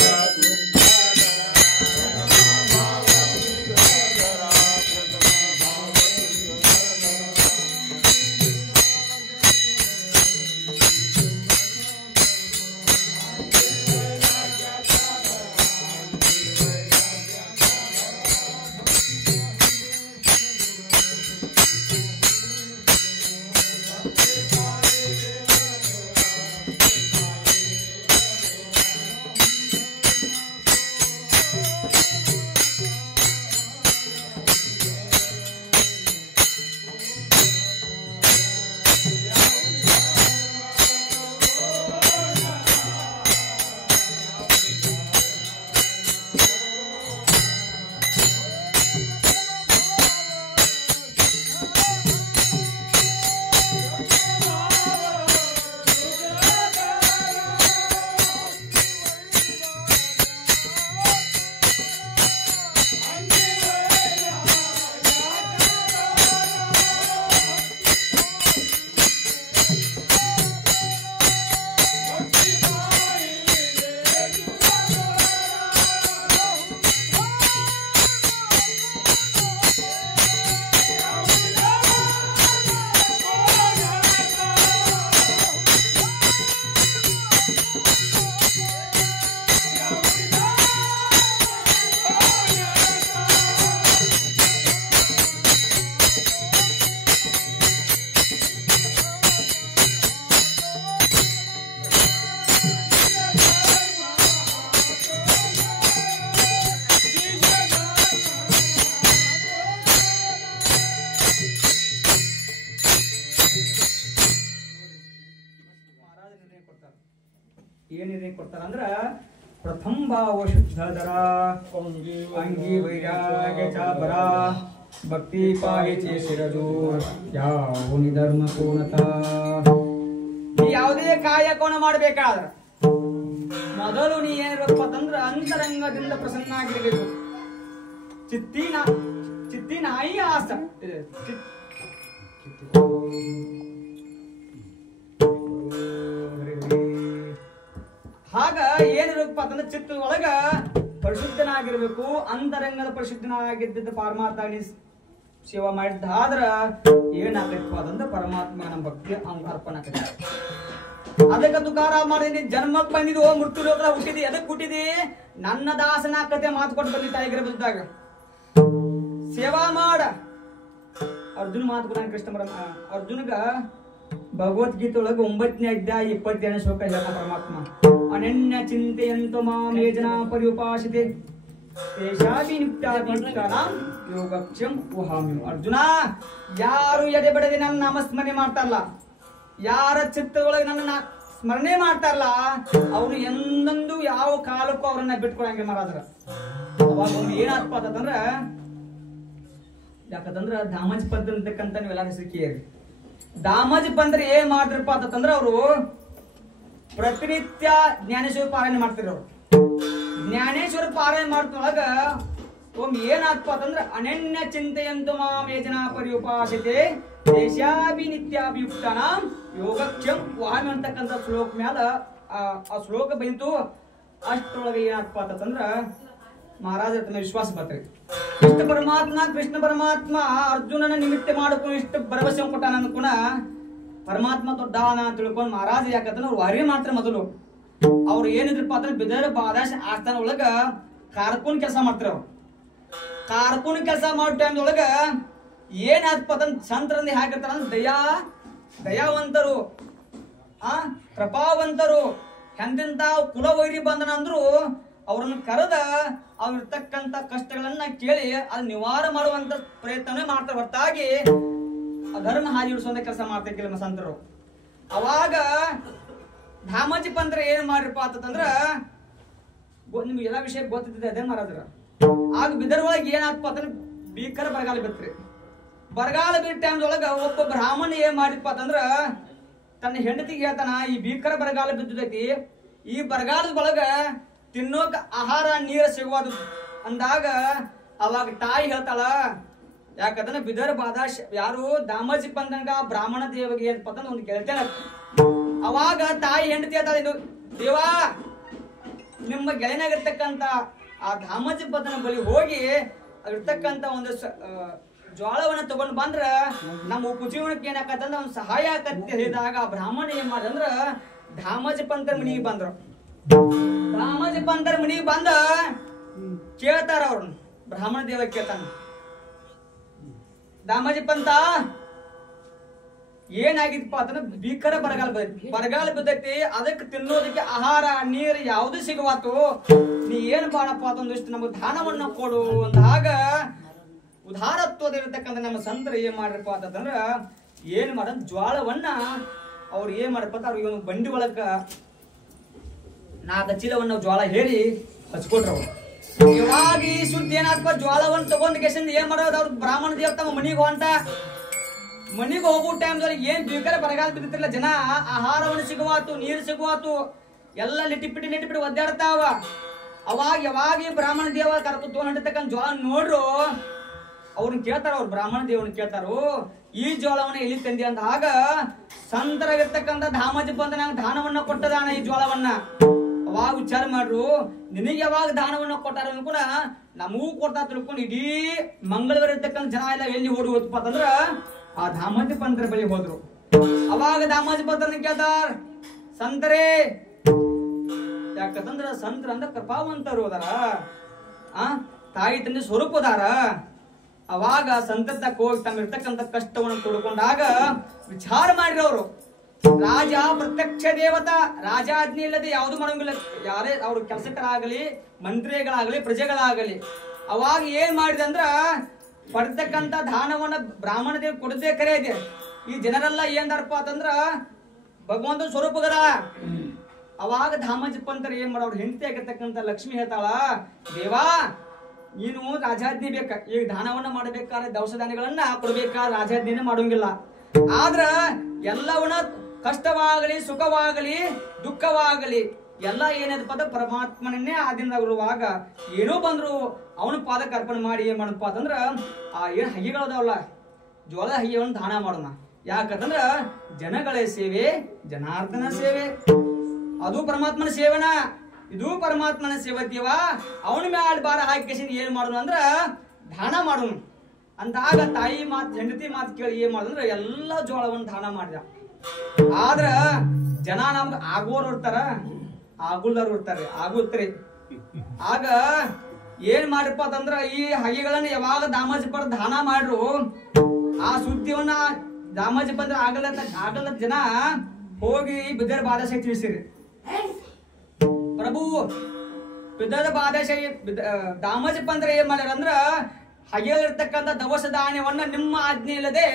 ಮಹಾರಾಜ ನಿರ್ಣಯ ಕೊಡ್ತಾರ. ಏನ್ ನಿರ್ಣಯ ಕೊಡ್ತಾರ ಅಂದ್ರ ಪ್ರಥಮ ಭಾವ ಶುದ್ಧದರ ಅಂಗಿ ವೈರಾಗ್ಯ ಚಾಬರ ಭಕ್ತಿ ಪಾಹಿಚೆ ಶಿರಜೋ ಯಾವ ನಿಧರ್ಮ ಕೋಣತ. ಯಾವುದೇ ಕಾಯಕೋಣ ಮಾಡಬೇಕಾದ್ರ ಮೊದಲು ನೀ ಏನಿರ್ಬೇಕಪ್ಪ ಅಂತಂದ್ರ ಅಂತರಂಗದಿಂದ ಪ್ರಸನ್ನ ಆಗಿರ್ಬೇಕು. ಚಿತ್ತಿನಾಯಿ ಆಸ ಹಾಗ ಏನಿರ್ಬೇಕಪ್ಪ ಅಂತಂದ್ರೆ ಚಿತ್ತ ಒಳಗ ಪರಿಶುದ್ಧನಾಗಿರ್ಬೇಕು. ಅಂತರಂಗದ ಪರಿಶುದ್ಧನಾಗಿದ್ದ ಪರಮಾತ್ಮ ಸೇವಾ ಮಾಡಿದ್ದಾದ್ರ ಏನಾಗತ್ತಪ್ಪ ಅಂತಂದ್ರೆ ಪರಮಾತ್ಮ ನಮ್ಮ ಭಕ್ತಿ ಅರ್ಪಣೆ ಆಕೈತಿ. ಅದಕ್ಕೆ ತುಕಾರ ಮಾಡಿದೀನಿ, ಜನ್ಮಕ್ ಬಂದಿದ್ದು ಮೃತ್ಯು ಲೋಕದ ಹುಟ್ಟಿದಿ. ಅದಕ್ಕೆ ಹುಟ್ಟಿದಿ ನನ್ನ ದಾಸನ ಕತೆ ಮಾತು ಕೊಟ್ಟು ಬಂದಿ ತಾಯಿಗಿರ ಬಂದಾಗ ಸೇವಾ ಮಾಡ. ಅರ್ಜುನ ಮಾತು ಕೊಡ ಕೃಷ್ಣ ಅರ್ಜುನಗ ಭಗವದ್ಗೀತೆ ಒಳಗ 9ನೇ ಅಧ್ಯಾಯ 27ನೇ ಶ್ಲೋಕ ಹೇಳ್ತಾನ ಪರಮಾತ್ಮ. ಅನನ್ಯ ಚಿಂತೆಯಂತು ಮಾಮೇ ಜನ ಪರ್ಯುಪಾಸಿತೆ ಯೋಗಕ್ಷಂ ಊಹಾಮ್ಯಂ. ಅರ್ಜುನ, ಯಾರು ಎಡೆ ಬಿಡದೆ ನನ್ನ ನಾಮಸ್ಮರಣೆ ಮಾಡ್ತಾರಲ್ಲ, ಯಾರ ಚಿತ್ತದೊಳಗೆ ನನ್ನ ಸ್ಮರಣೆ ಮಾಡ್ತಾರಲ್ಲ, ಅವನು ಎಂದೊಂದು ಯಾವ ಕಾಲಕ್ಕೂ ಅವ್ರನ್ನ ಬಿಟ್ಕೊಳಂಗಿಲ್ಲ ಮಹಾರಾಜರ. ಅವಾಗ ಏನಾತ್ಪ ಅಂತಂದ್ರ, ಯಾಕಂದ್ರ ದಾಮಜ್ ಪಂಥ ಅಂತಕ್ಕಂತ ನೀವೆಲ್ಲ ಹೆಸರು ಕೇಳಿ. ದಾಮಜ್ ಪಂತ್ರ ಏನ್ ಮಾಡಿದ್ರಪ್ಪ ಅಂತಂದ್ರ ಅವರು ಪ್ರತಿನಿತ್ಯ ಜ್ಞಾನೇಶ್ವರ ಪಾರಾಯಣ ಮಾಡ್ತಿರ. ಅವ್ರು ಜ್ಞಾನೇಶ್ವರ ಪಾರಾಯಣ ಮಾಡ್ತೊಳಗ ಒಮ್ಮೆ ಏನಾತ್ಪ ಅಂತಂದ್ರ ಅನನ್ಯ ಚಿಂತೆಯಂತು ಮಾಮೇ ಜನ ಪರ್ಯುಪಾಸಿತೆ ದೇಶಾಭಿನಿತ್ಯಾಭಿಯುಕ್ತನ ಯೋಗಕ್ಷಂ ವಾಮಿ ಅಂತಕ್ಕಂಥ ಶ್ಲೋಕ ಮ್ಯಾಲ ಆ ಶ್ಲೋಕ ಬಂತು. ಅಷ್ಟೊಳಗೆ ಏನಾತ್ಪ ಅಂತಂದ್ರ ಮಹಾರಾಜ ತಮ್ಮ ವಿಶ್ವಾಸ ಬರ್ತಾರೆ. ಇಷ್ಟ ಪರಮಾತ್ಮ ಕೃಷ್ಣ ಪರಮಾತ್ಮ ಅರ್ಜುನನ ನಿಮಿತ್ತ ಮಾಡ್ಕೊಂಡು ಇಷ್ಟು ಭರವಸೆ ಕೊಟ್ಟಾನ ಅನ್ಕುಣ ಪರಮಾತ್ಮ ದೊಡ್ಡವನ ಅಂತ ತಿಳ್ಕೊಂಡು ಮಹಾರಾಜ ಯಾಕಂದ್ರೆ ಅವ್ರು ವಾರಿ ಮಾಡ್ತಾರೆ. ಮೊದಲು ಅವ್ರು ಏನಿದ್ರಪ್ಪ ಅಂದ್ರೆ ಬಿದರ ಬಾದಾಶ ಆಸ್ಥಾನ ಒಳಗ ಕಾರ್ಕೂನ್ ಕೆಲಸ ಮಾಡ್ತಾರ. ಅವ್ರು ಕಾರ್ಕೂನ್ ಕೆಲಸ ಮಾಡೋ ಟೈಮ್ ಒಳಗ ಏನಾದ್ಪ ಅಂತಂದ್ ಸಂತರಂದಿ ಹಾಕಿರ್ತಾರ ಅಂದ್ರೆ ದಯಾವಂತರು, ಕೃಪಾವಂತರು, ಎಂತೆಂತ ಕುಲವೈರಿ ಬಂದನ ಅಂದ್ರು ಅವ್ರನ್ನ ಕರೆದ ಅವ್ರಿರ್ತಕ್ಕಂಥ ಕಷ್ಟಗಳನ್ನ ಕೇಳಿ ಅದ್ ನಿವಾರ ಮಾಡುವಂತ ಪ್ರಯತ್ನನೇ ಮಾಡ್ತಾರೆ. ಹೊರತಾಗಿ ಧರ್ಮ ಹಾದಿ ಉಳಿಸುವಂತ ಕೆಲಸ ಮಾಡ್ತಿರ್ಕಿಲ್ಲ ಸಂತರು. ಅವಾಗ ಧಾಮಜಿ ಪಂತ್ರ ಏನ್ ಮಾಡಿರಪ್ಪ ಅಂತಂದ್ರ ನಿಮ್ಗೆ ಎಲ್ಲಾ ವಿಷಯ ಗೊತ್ತಿದ್ದೆ ಅದೇ ಮಹಾರಾಜರ. ಆಗ ಬಿದರ್ ಒಳಗೆ ಏನಾಗ್ತಪ್ಪ ಅಂತಂದ್ರೆ ಭೀಕರ ಬರಗಾಲ ಬಿತ್ರಿ. ಬರಗಾಲ ಬಿದ್ದ ಟೈಮ್ ಒಳಗ ಒಬ್ಬ ಬ್ರಾಹ್ಮಣ ಏನ್ ಮಾಡಿರಪ್ಪ ಅಂತಂದ್ರ ತನ್ನ ಹೆಂಡತಿಗೆ ಹೇಳ್ತಾನ, ಈ ಭೀಕರ ಬರಗಾಲ ಬಿದ್ದೈತಿ, ಈ ಬರಗಾಲದ ಒಳಗ ತಿನ್ನೋಕ ಆಹಾರ ನೀರು ಸಿಗುವುದು ಅಂದಾಗ ಅವಾಗ ತಾಯಿ ಹೇಳ್ತಾಳ, ಯಾಕಂದ್ರೆ ಬಿದರ್ ಬಾದಾಶ ಯಾರು ದಾಮಜಿ ಪಂದಂಗ ಬ್ರಾಹ್ಮಣ ದೇವಗೆ ಏನಪ್ಪ ಅಂತಂದ್ರೆ ಒಂದು ಗೆಳತೇನ. ಅವಾಗ ತಾಯಿ ಹೆಂಡತಿ ಹೇಳ್ತಾಳ, ಇದು ದೇವಾ ನಿಮ್ಮ ಗೆಳೆಯನಾಗಿರ್ತಕ್ಕಂಥ ಆ ದಾಮಜಿ ಪಂದನ ಬಳಿ ಹೋಗಿ ಇರ್ತಕ್ಕಂಥ ಒಂದು ಜ್ವಾಳವನ್ನ ತಗೊಂಡ್ ಬಂದ್ರ ನಮ್ಮ ಉಪಜೀವನಕ್ಕೆ ಏನಾಕತ್ತಂದ್ರ ಅವ್ನ ಸಹಾಯ ಆಕತ್ತೆ ಹೇಳಿದಾಗ ಆ ಬ್ರಾಹ್ಮಣ ಏನ್ ಮಾಡ್ದಂದ್ರ ಧಾಮಜಿ ಪಂತರ ಮನಿಗೆ ಬಂದ್ರು. ಧಾಮಜಿ ಪಂತರ ಮನಿಗೆ ಬಂದ ಕೇಳ್ತಾರ ಅವ್ರನ್ನ. ಬ್ರಾಹ್ಮಣ ದೇವ ಕೇಳ್ತಾನ, ದಾಮಜಿ ಪಂತ ಏನಾಗಿತ್ತಪ್ಪ ಅಂತಂದ್ರೆ ಭೀಕರ ಬರಗಾಲ ಬಿದ್ದೈತಿ, ಅದಕ್ಕೆ ತಿನ್ನೋದಕ್ಕೆ ಆಹಾರ ನೀರು ಯಾವ್ದು ಸಿಗುವಾತು, ನೀ ಏನ್ ಬಾಳಪ್ಪ ಅದೊಂದಿಷ್ಟು ನಮಗ್ ದಾನವನ್ನ ಕೊಡು ಅಂದಾಗ ಉದಾರತ್ವದಿರತಕ್ಕಂಥ ನಮ್ಮ ಸಂತರು ಏನ್ ಮಾಡ್ರಪ್ಪ ಅಂತಂದ್ರ ಏನ್ ಮಾಡ ಜ್ವಾಳವನ್ನ ಅವ್ರು ಏನ್ ಮಾಡಪ್ಪ ಅಂತ ಅವ್ರಿಗೆ ಒಂದು ಬಂಡಿ ಒಳಗ 4 ಚೀಲವನ್ನ ಜ್ವಾಳ ಹೇಳಿ ಹಚ್ಕೊಟ್ರ. ಅವ್ರು ಇವಾಗ ಈ ಸುದ್ದಿ ಏನಾಗ್ತಪ್ಪ, ಜ್ವಾಳವನ್ನ ತಗೊಂಡ್ ಕೇಸಿಂದ ಏನ್ ಮಾಡೋದು, ಅವ್ರ ಬ್ರಾಹ್ಮಣ ದೇವ ತಮ್ಮ ಮನಿಗೆ ಹೋಗೋ ಟೈಮ್ದಲ್ಲಿ ಏನ್ ಭೀಕರ ಬರಗಾಲ ಬಿದ್ದಿರ್ತಿಲ್ಲ, ಜನ ಆಹಾರವನ್ನು ಸಿಗುವಾತು, ನೀರು ಸಿಗುವಾತು, ಎಲ್ಲ ಲಿಟಿಪಿಟಿ ಒದ್ದಾಡ್ತಾವ. ಅವಾಗ ಯಾವಾಗ ಈ ಬ್ರಾಹ್ಮಣ ದೇವ ಕರ್ಕೊಂಡು ಹೊಂಟಿರ್ತಕ್ಕಂಥ ಜ್ವಾಳ ನೋಡ್ರು ಅವ್ರನ್ನ ಕೇಳ್ತಾರ. ಅವ್ರು ಬ್ರಾಹ್ಮಣ ದೇವನ ಕೇಳ್ತಾರು, ಈ ಜ್ವಾಳವನ್ನ ಎಲ್ಲಿ ತಂದಿ ಅಂತ. ಆಗ ಸಂತರಾಗಿರ್ತಕ್ಕಂಥ ಧಾಮಜಿ ಬಂದ ನಂಗೆ ದಾನವನ್ನ ಕೊಟ್ಟದಾನ ಈ ಜ್ವಾಳವನ್ನ. ಅವಾಗ ವಿಚಾರ ಮಾಡ್ರು, ನಿನಗೆ ಯಾವಾಗ ದಾನವನ್ನ ಕೊಟ್ಟಾರ ಕೂಡ ನಮಗೂ ಕೊಡ್ತಾ ತಿಳ್ಕೊಂಡು ಇಡೀ ಮಂಗಳವಾರ ಇರ್ತಕ್ಕಂಥ ಜನ ಎಲ್ಲ ಎಲ್ಲಿ ಓಡಿ ಹೋದ್ಪ ಅಂತಂದ್ರ ಆ ಧಾಮಜಿ ಪಂತರ ಬಳಿ ಹೋದ್ರು. ಅವಾಗ ಧಾಮಜಿ ಪಂತ್ರನ ಕೇಳ್ತಾರ, ಸಂತರೇ, ಯಾಕಂದ್ರ ಸಂತರ ಅಂದ್ರ ಕೃಪಾವಂತರು ಅದಾರ, ತಾಯಿ ತಂದೆ ಸ್ವರೂಪದಾರ. ಅವಾಗ ಸಂತದ್ದಕ್ಕೆ ಹೋಗಿ ತಮ್ಮ ಇರ್ತಕ್ಕಂಥ ಕಷ್ಟವನ್ನು ತೋಡ್ಕೊಂಡಾಗ ವಿಚಾರ ಮಾಡಿರೋರು, ರಾಜ ಪ್ರತ್ಯಕ್ಷ ದೇವತಾ, ರಾಜಾಜ್ಞೆ ಇಲ್ಲದೆ ಯಾವ್ದು ಮಾಡೋಂಗಿಲ್ಲ. ಯಾರೇ ಅವ್ರ ಕೆಲಸಕರಾಗಲಿ, ಮಂತ್ರಿಗಳಾಗಲಿ, ಪ್ರಜೆಗಳಾಗಲಿ. ಅವಾಗ ಏನ್ ಮಾಡಿದೆ ಅಂದ್ರ ಪಡ್ತಕ್ಕಂಥ ದಾನವನ್ನ ಬ್ರಾಹ್ಮಣ ದೇವ್ ಕೊಡದೇ ಕರೆ ಇದೆ. ಈ ಜನರೆಲ್ಲ ಏನ್ದಾರಪ್ಪ ಅಂತಂದ್ರ ಭಗವಂತನ ಸ್ವರೂಪಗದ. ಅವಾಗ ಧಾಮಜಿ ಪಂತರ ಏನ್ ಮಾಡೋರು, ಹೆಂಡತಿ ಆಗಿರ್ತಕ್ಕಂಥ ಲಕ್ಷ್ಮಿ ಹೇಳ್ತಾಳ, ದೇವಾ ನೀನು ರಾಜಾಜ್ಞೆ ಬೇಕ, ಈಗ ದಾನವನ್ನ ಮಾಡಬೇಕಾದ್ರೆ ದವಸ ಧಾನ್ಯಗಳನ್ನ ಕೊಡ್ಬೇಕಾದ್ರೆ ರಾಜಾಜ್ಞೆನೆ ಮಾಡೋಂಗಿಲ್ಲ. ಆದ್ರ ಎಲ್ಲವನ್ನ ಕಷ್ಟವಾಗಲಿ ಸುಖವಾಗಲಿ ದುಃಖವಾಗಲಿ ಎಲ್ಲ ಏನದಪ್ಪ ಅಂದ್ರೆ ಪರಮಾತ್ಮನನ್ನೇ ಆದಿಂದ ಬರುವಾಗ ಏನೋ ಬಂದ್ರು ಅವನ ಪಾದಕ್ಕೆ ಅರ್ಪಣೆ ಮಾಡಿ ಏನ್ ಮಾಡಪ್ಪ ಅಂತಂದ್ರ ಆ ಏನ್ ಹಗಿಗಳದಾವಲ್ಲ ಜೋಳದ ಹಗಿಗಳನ್ನ ದಾನ ಮಾಡೋಣ. ಯಾಕಂತಂದ್ರ ಜನಗಳ ಸೇವೆ ಜನಾರ್ದನ ಸೇವೆ, ಅದು ಪರಮಾತ್ಮನ ಸೇವೆನ, ಇದು ಪರಮಾತ್ಮನ ಸೇವತ್ಯವ. ಅವನ ಮ್ಯಾಲ ಭಾರ ಹಾಕಿ ಏನ್ ಮಾಡೋಣ ಅಂದ್ರ ದಾನ ಮಾಡೋಣ ಅಂದಾಗ ತಾಯಿ ಮಾತು ಹೆಂಡತಿ ಮಾತು ಕೇಳಿ ಏನ್ ಮಾಡಿದ್ರ ಎಲ್ಲ ಜೋಳವನ್ನು ದಾನ ಮಾಡಿದ. ಆದ್ರ ಜನ ನಮ್ಗ ಆಗೋರು ಇರ್ತಾರ ಆಗುಲ್ದಾರು ಇರ್ತಾರೆ ಆಗುತ್ರಿ. ಆಗ ಏನ್ ಮಾಡ್ರಪ್ಪ ಅಂತಂದ್ರ ಈ ಹಗೆಗಳನ್ನ ಯಾವಾಗ ದಾಮಾಜಿ ಪರ ದಾನ ಮಾಡ್ರು ಆ ಸುದ್ದಿಯನ್ನ ದಾಮಾಜಿ ಬಂದ್ರ ಆಗಲ್ಲ ಜನ ಹೋಗಿ ಬಿದರ್ ಬಾದಶಾಹಿ ತಿಳಿಸಿರಿ. ಪ್ರಭು ಬಿದರ್ ಬಾದಶಾಹಿ ದಾಮಾಜಿ ಬಂದ್ರ ಏನ್ ಮಾಡ್ಯಾರ ಅಂದ್ರ ಹಗೆಯಲ್ಲಿರ್ತಕ್ಕಂಥ ದವಸ ಧಾನ್ಯವನ್ನ ನಿಮ್ಮ ಆಜ್ಞೆ ಇಲ್ಲದೆ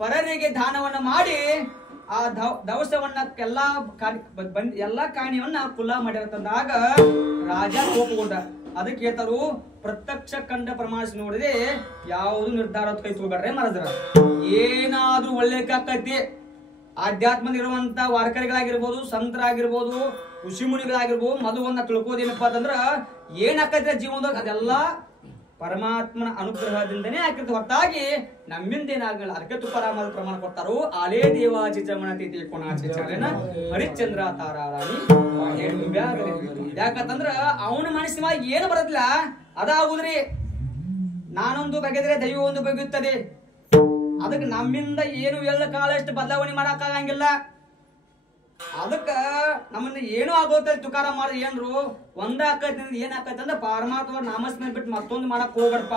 ಪರರಿಗೆ ದಾನವನ್ನ ಮಾಡಿ ಆ ದವಸವನ್ನ ಎಲ್ಲಾ ಕಾಣಿಯವನ್ನ ಕುಲ್ಲ ಮಾಡಿರತಂದಾಗ ರಾಜ ಕೋಪಗೊಂಡ. ಅದಕ್ಕೆ ಹೇಳ್ತಾರು ಪ್ರತ್ಯಕ್ಷ ಕಂಡ ಪ್ರಮಾಣ ನೋಡಿದೆ ಯಾವುದು ನಿರ್ಧಾರ ಕೈ ತಗೋಬೇಡ್ರೆ ಮರದ್ರ. ಏನಾದ್ರೂ ಒಳ್ಳೆಕಾಕೈತಿ ಆಧ್ಯಾತ್ಮ ಇರುವಂತ ವಾರ್ಕರಿಗಳಾಗಿರ್ಬೋದು, ಸಂತರಾಗಿರ್ಬೋದು, ಋಷಿ ಮುನಿಗಳಾಗಿರ್ಬೋದು, ಮಧುವನ್ನ ತಿಳ್ಕೋದೇನಪ್ಪಾ ಅಂತಂದ್ರ ಏನಾಕೈತಿ ಜೀವನದಾಗ ಅದೆಲ್ಲ ಪರಮಾತ್ಮನ ಅನುಗ್ರಹದಿಂದನೇ ಆಕಿರ್ತ ಹೊರತಾಗಿ ನಮ್ಮಿಂದ ಏನಾಗಲ್ಲ. ಅದಕ್ಕೆ ತುಕಾರಾಮ ಪ್ರಮಾಣ ಕೊಡ್ತಾರು, ಆಲೇ ದೇವಾಚಿ ಚಮಣತಿ ಕೋಣಾಚಿ ಚಾಲನ ಹರಿಶ್ಚಂದ್ರ ತಾರಾರಾಣಿ. ಯಾಕಂತಂದ್ರ ಅವನ ಮನಸ್ಸಿನ ಏನು ಬರೋದಿಲ್ಲ ಅದಾಗುದ್ರಿ. ನಾನೊಂದು ಬಗೆದ್ರೆ ದೈವ ಒಂದು ಬಗೆಯುತ್ತದೆ. ಅದಕ್ಕೆ ನಮ್ಮಿಂದ ಏನು ಎಲ್ಲ ಕಾಲಷ್ಟು ಬದಲಾವಣೆ ಮಾಡಕ್ಕಾಗಂಗಿಲ್ಲ. ಅದಕ್ಕ ನಮ್ಮನ್ನ ಏನೂ ಆಗೋತ ತುಕಾರ ಮಾಡಿ ಏನ್ರು ಒಂದ ಆಕೈತಿ ಏನ್ ಆಕೈತಿ ಅಂದ್ರೆ ಪರಮಾತ್ಮ ನಾಮಸ್ಮರಣೆ ಬಿಟ್ಟು ಮತ್ತೊಂದು ಮಾಡಕ್ ಹೋಗ್ಬೇಡಪ್ಪ.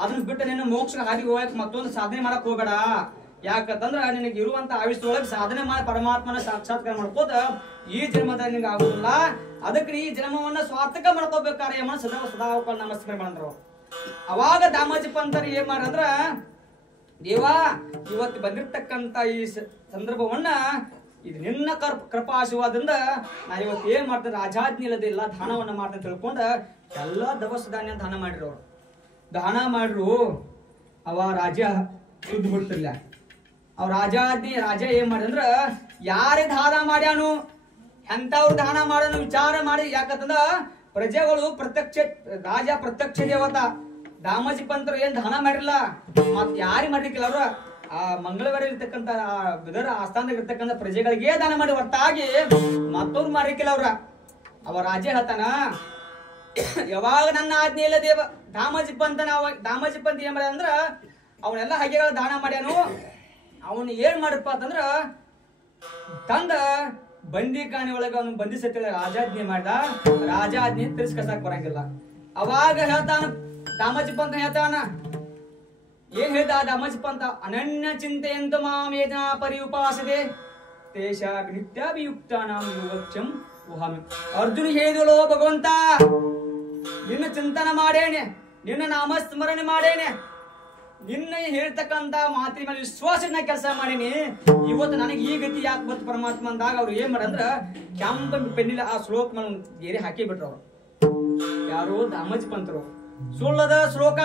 ಅದನ್ನ ಬಿಟ್ಟು ನೀನು ಮೋಕ್ಷ ಹಾದಿ ಹೋಗಕ್ ಮತ್ತೊಂದು ಸಾಧನೆ ಮಾಡಕ್ ಹೋಗ್ಬೇಡ. ಯಾಕಂತಂದ್ರ ನಿನಗೆ ಇರುವಂತ ಆಯುಷ್ಯೊಳಗೆ ಸಾಧನೆ ಮಾಡಿ ಪರಮಾತ್ಮನ ಸಾಕ್ಷಾತ್ಕಾರ ಮಾಡ್ಕೋದ ಈ ಜನ್ಮದ ನಿನಗೆ ಆಗುದಿಲ್ಲ. ಅದಕ್ಕೆ ಈ ಜನ್ಮವನ್ನ ಸ್ವಾರ್ಥಕ ಮಾಡ್ಕೋಬೇಕಾರೆ ಸದಾ ನಮಸ್ಕಾರ ಮಾಡಿದ್ರು. ಅವಾಗ ದಾಮಾಜಿ ಪಂತರ ಏನ್ ಮಾಡ್ರಂದ್ರ ದೇವಾ ಇವತ್ತು ಬಂದಿರ್ತಕ್ಕಂತ ಈ ಸಂದರ್ಭವನ್ನ ಇದು ನಿನ್ನ ಕೃಪಾಶೀರ್ವಾದದಿಂದ ನಾ ಇವತ್ತು ಏನ್ ಮಾಡ್ತೇನೆ ರಾಜಾಜ್ಞೆ ಇಲ್ಲದೆ ಎಲ್ಲ ದಾನವನ್ನ ಮಾಡ್ತೇನೆ ತಿಳ್ಕೊಂಡ ಎಲ್ಲ ದವಸ ಧಾನ್ಯ ದಾನ ಮಾಡಿರು. ಅವ್ರು ದಾನ ಮಾಡ್ರು ಅವ ರಾಜ ಶುದ್ಧ ಬಿಡ್ತಿರ್ಲ. ಅವ್ ರಾಜ ಏನ್ ಮಾಡಿದ್ರ ಯಾರೇ ದಾನ ಮಾಡ್ಯಾನು ಎಂತವ್ರು ದಾನ ಮಾಡೋನು ವಿಚಾರ ಮಾಡಿ. ಯಾಕಂತಂದ್ರ ಪ್ರಜೆಗಳು ರಾಜ ಪ್ರತ್ಯಕ್ಷ ದೇವತ. ದಾಮಾಜಿ ಪಂತರು ಏನ್ ದಾನ ಮಾಡಿರಲ್ಲ, ಮತ್ ಯಾರಿಗೆ ಮಾಡ್ಲಿಕ್ಕಿಲ್ಲ. ಅವ್ರ ಆ ಮಂಗಳವಾರ ಇರ್ತಕ್ಕಂಥ ಬಿದರ ಆಸ್ಥಾನದಾಗ ಇರ್ತಕ್ಕಂಥ ಪ್ರಜೆಗಳಿಗೆ ದಾನ ಮಾಡಿ ಹೊರತಾಗಿ ಮತ್ತವ್ರು ಮಾರಿಕಿಲ್ಲ. ಅವ ರಾಜ ಹೇಳ್ತಾನ ಯಾವಾಗ ನನ್ನ ಆಜ್ಞೆ ಇಲ್ಲ ದೇವ ದಾಮಾಜಿ ಪಂತ ಏನ್ ಮಾಡ ಅಂದ್ರ ಅವನೆಲ್ಲ ಹಗೆಗಳ ದಾನ ಮಾಡ್ಯಾನು. ಅವನು ಏನ್ ಮಾಡಪ್ಪ ಅಂತಂದ್ರ ತಂದ ಬಂದಿ ಕಾಣಿ ಒಳಗ ಅವನು ಬಂಧಿಸತಿ ರಾಜಾಜ್ಞೆ ಮಾಡ್ದ. ರಾಜಾಜ್ಞೆ ತಿರಸ್ಕರಿಸಕ್ ಬರಂಗಿಲ್ಲ. ಅವಾಗ ಹೇಳ್ತಾನ ದಾಮಾಜಿ ಪಂತ ಹೇಳ್ತಾನ ಏನ್ ಹೇಳ್ದ ದಾಮಾಜಿ ಪಂತ ಅನನ್ಯ ಚಿಂತೆಯಂತ ಮಾಮೇನ ಪರಿ ಉಪಾಸದೆ ತೇಷಾ ನಿತ್ಯಾಭಿಯುಕ್ತಾನಾಂ ಯೋಗಕ್ಷಂ ಊಹಾಮಿ. ಅರ್ಜುನ ಹೇಳಿದಳು ಭಗವಂತ ನಿನ್ನ ಚಿಂತನ ಮಾಡೇನೆ, ನಿನ್ನ ನಾಮಸ್ಮರಣೆ ಮಾಡೇನೆ, ನಿನ್ನ ಹೇಳ್ತಕ್ಕಂತ ಮಾತಿನ ಮೇಲೆ ವಿಶ್ವಾಸನ ಕೆಲಸ ಮಾಡೀನಿ. ಇವತ್ತು ನನಗೆ ಈ ಗತಿ ಯಾಕೆ ಬಂತು ಪರಮಾತ್ಮ ಅಂದಾಗ ಅವ್ರು ಏನ್ ಮಾಡಂದ್ರ ಕೆಂಪ ಪೆನ್ನಿಲ್ಲ ಆ ಶ್ಲೋಕ ಮೇಲೆ ಗೆರೆ ಹಾಕಿ ಬಿಟ್ರು. ಅವ್ರು ಯಾರು ದಾಮಾಜಿ ಪಂತರು. ಸುಳ್ಳದ ಶ್ಲೋಕ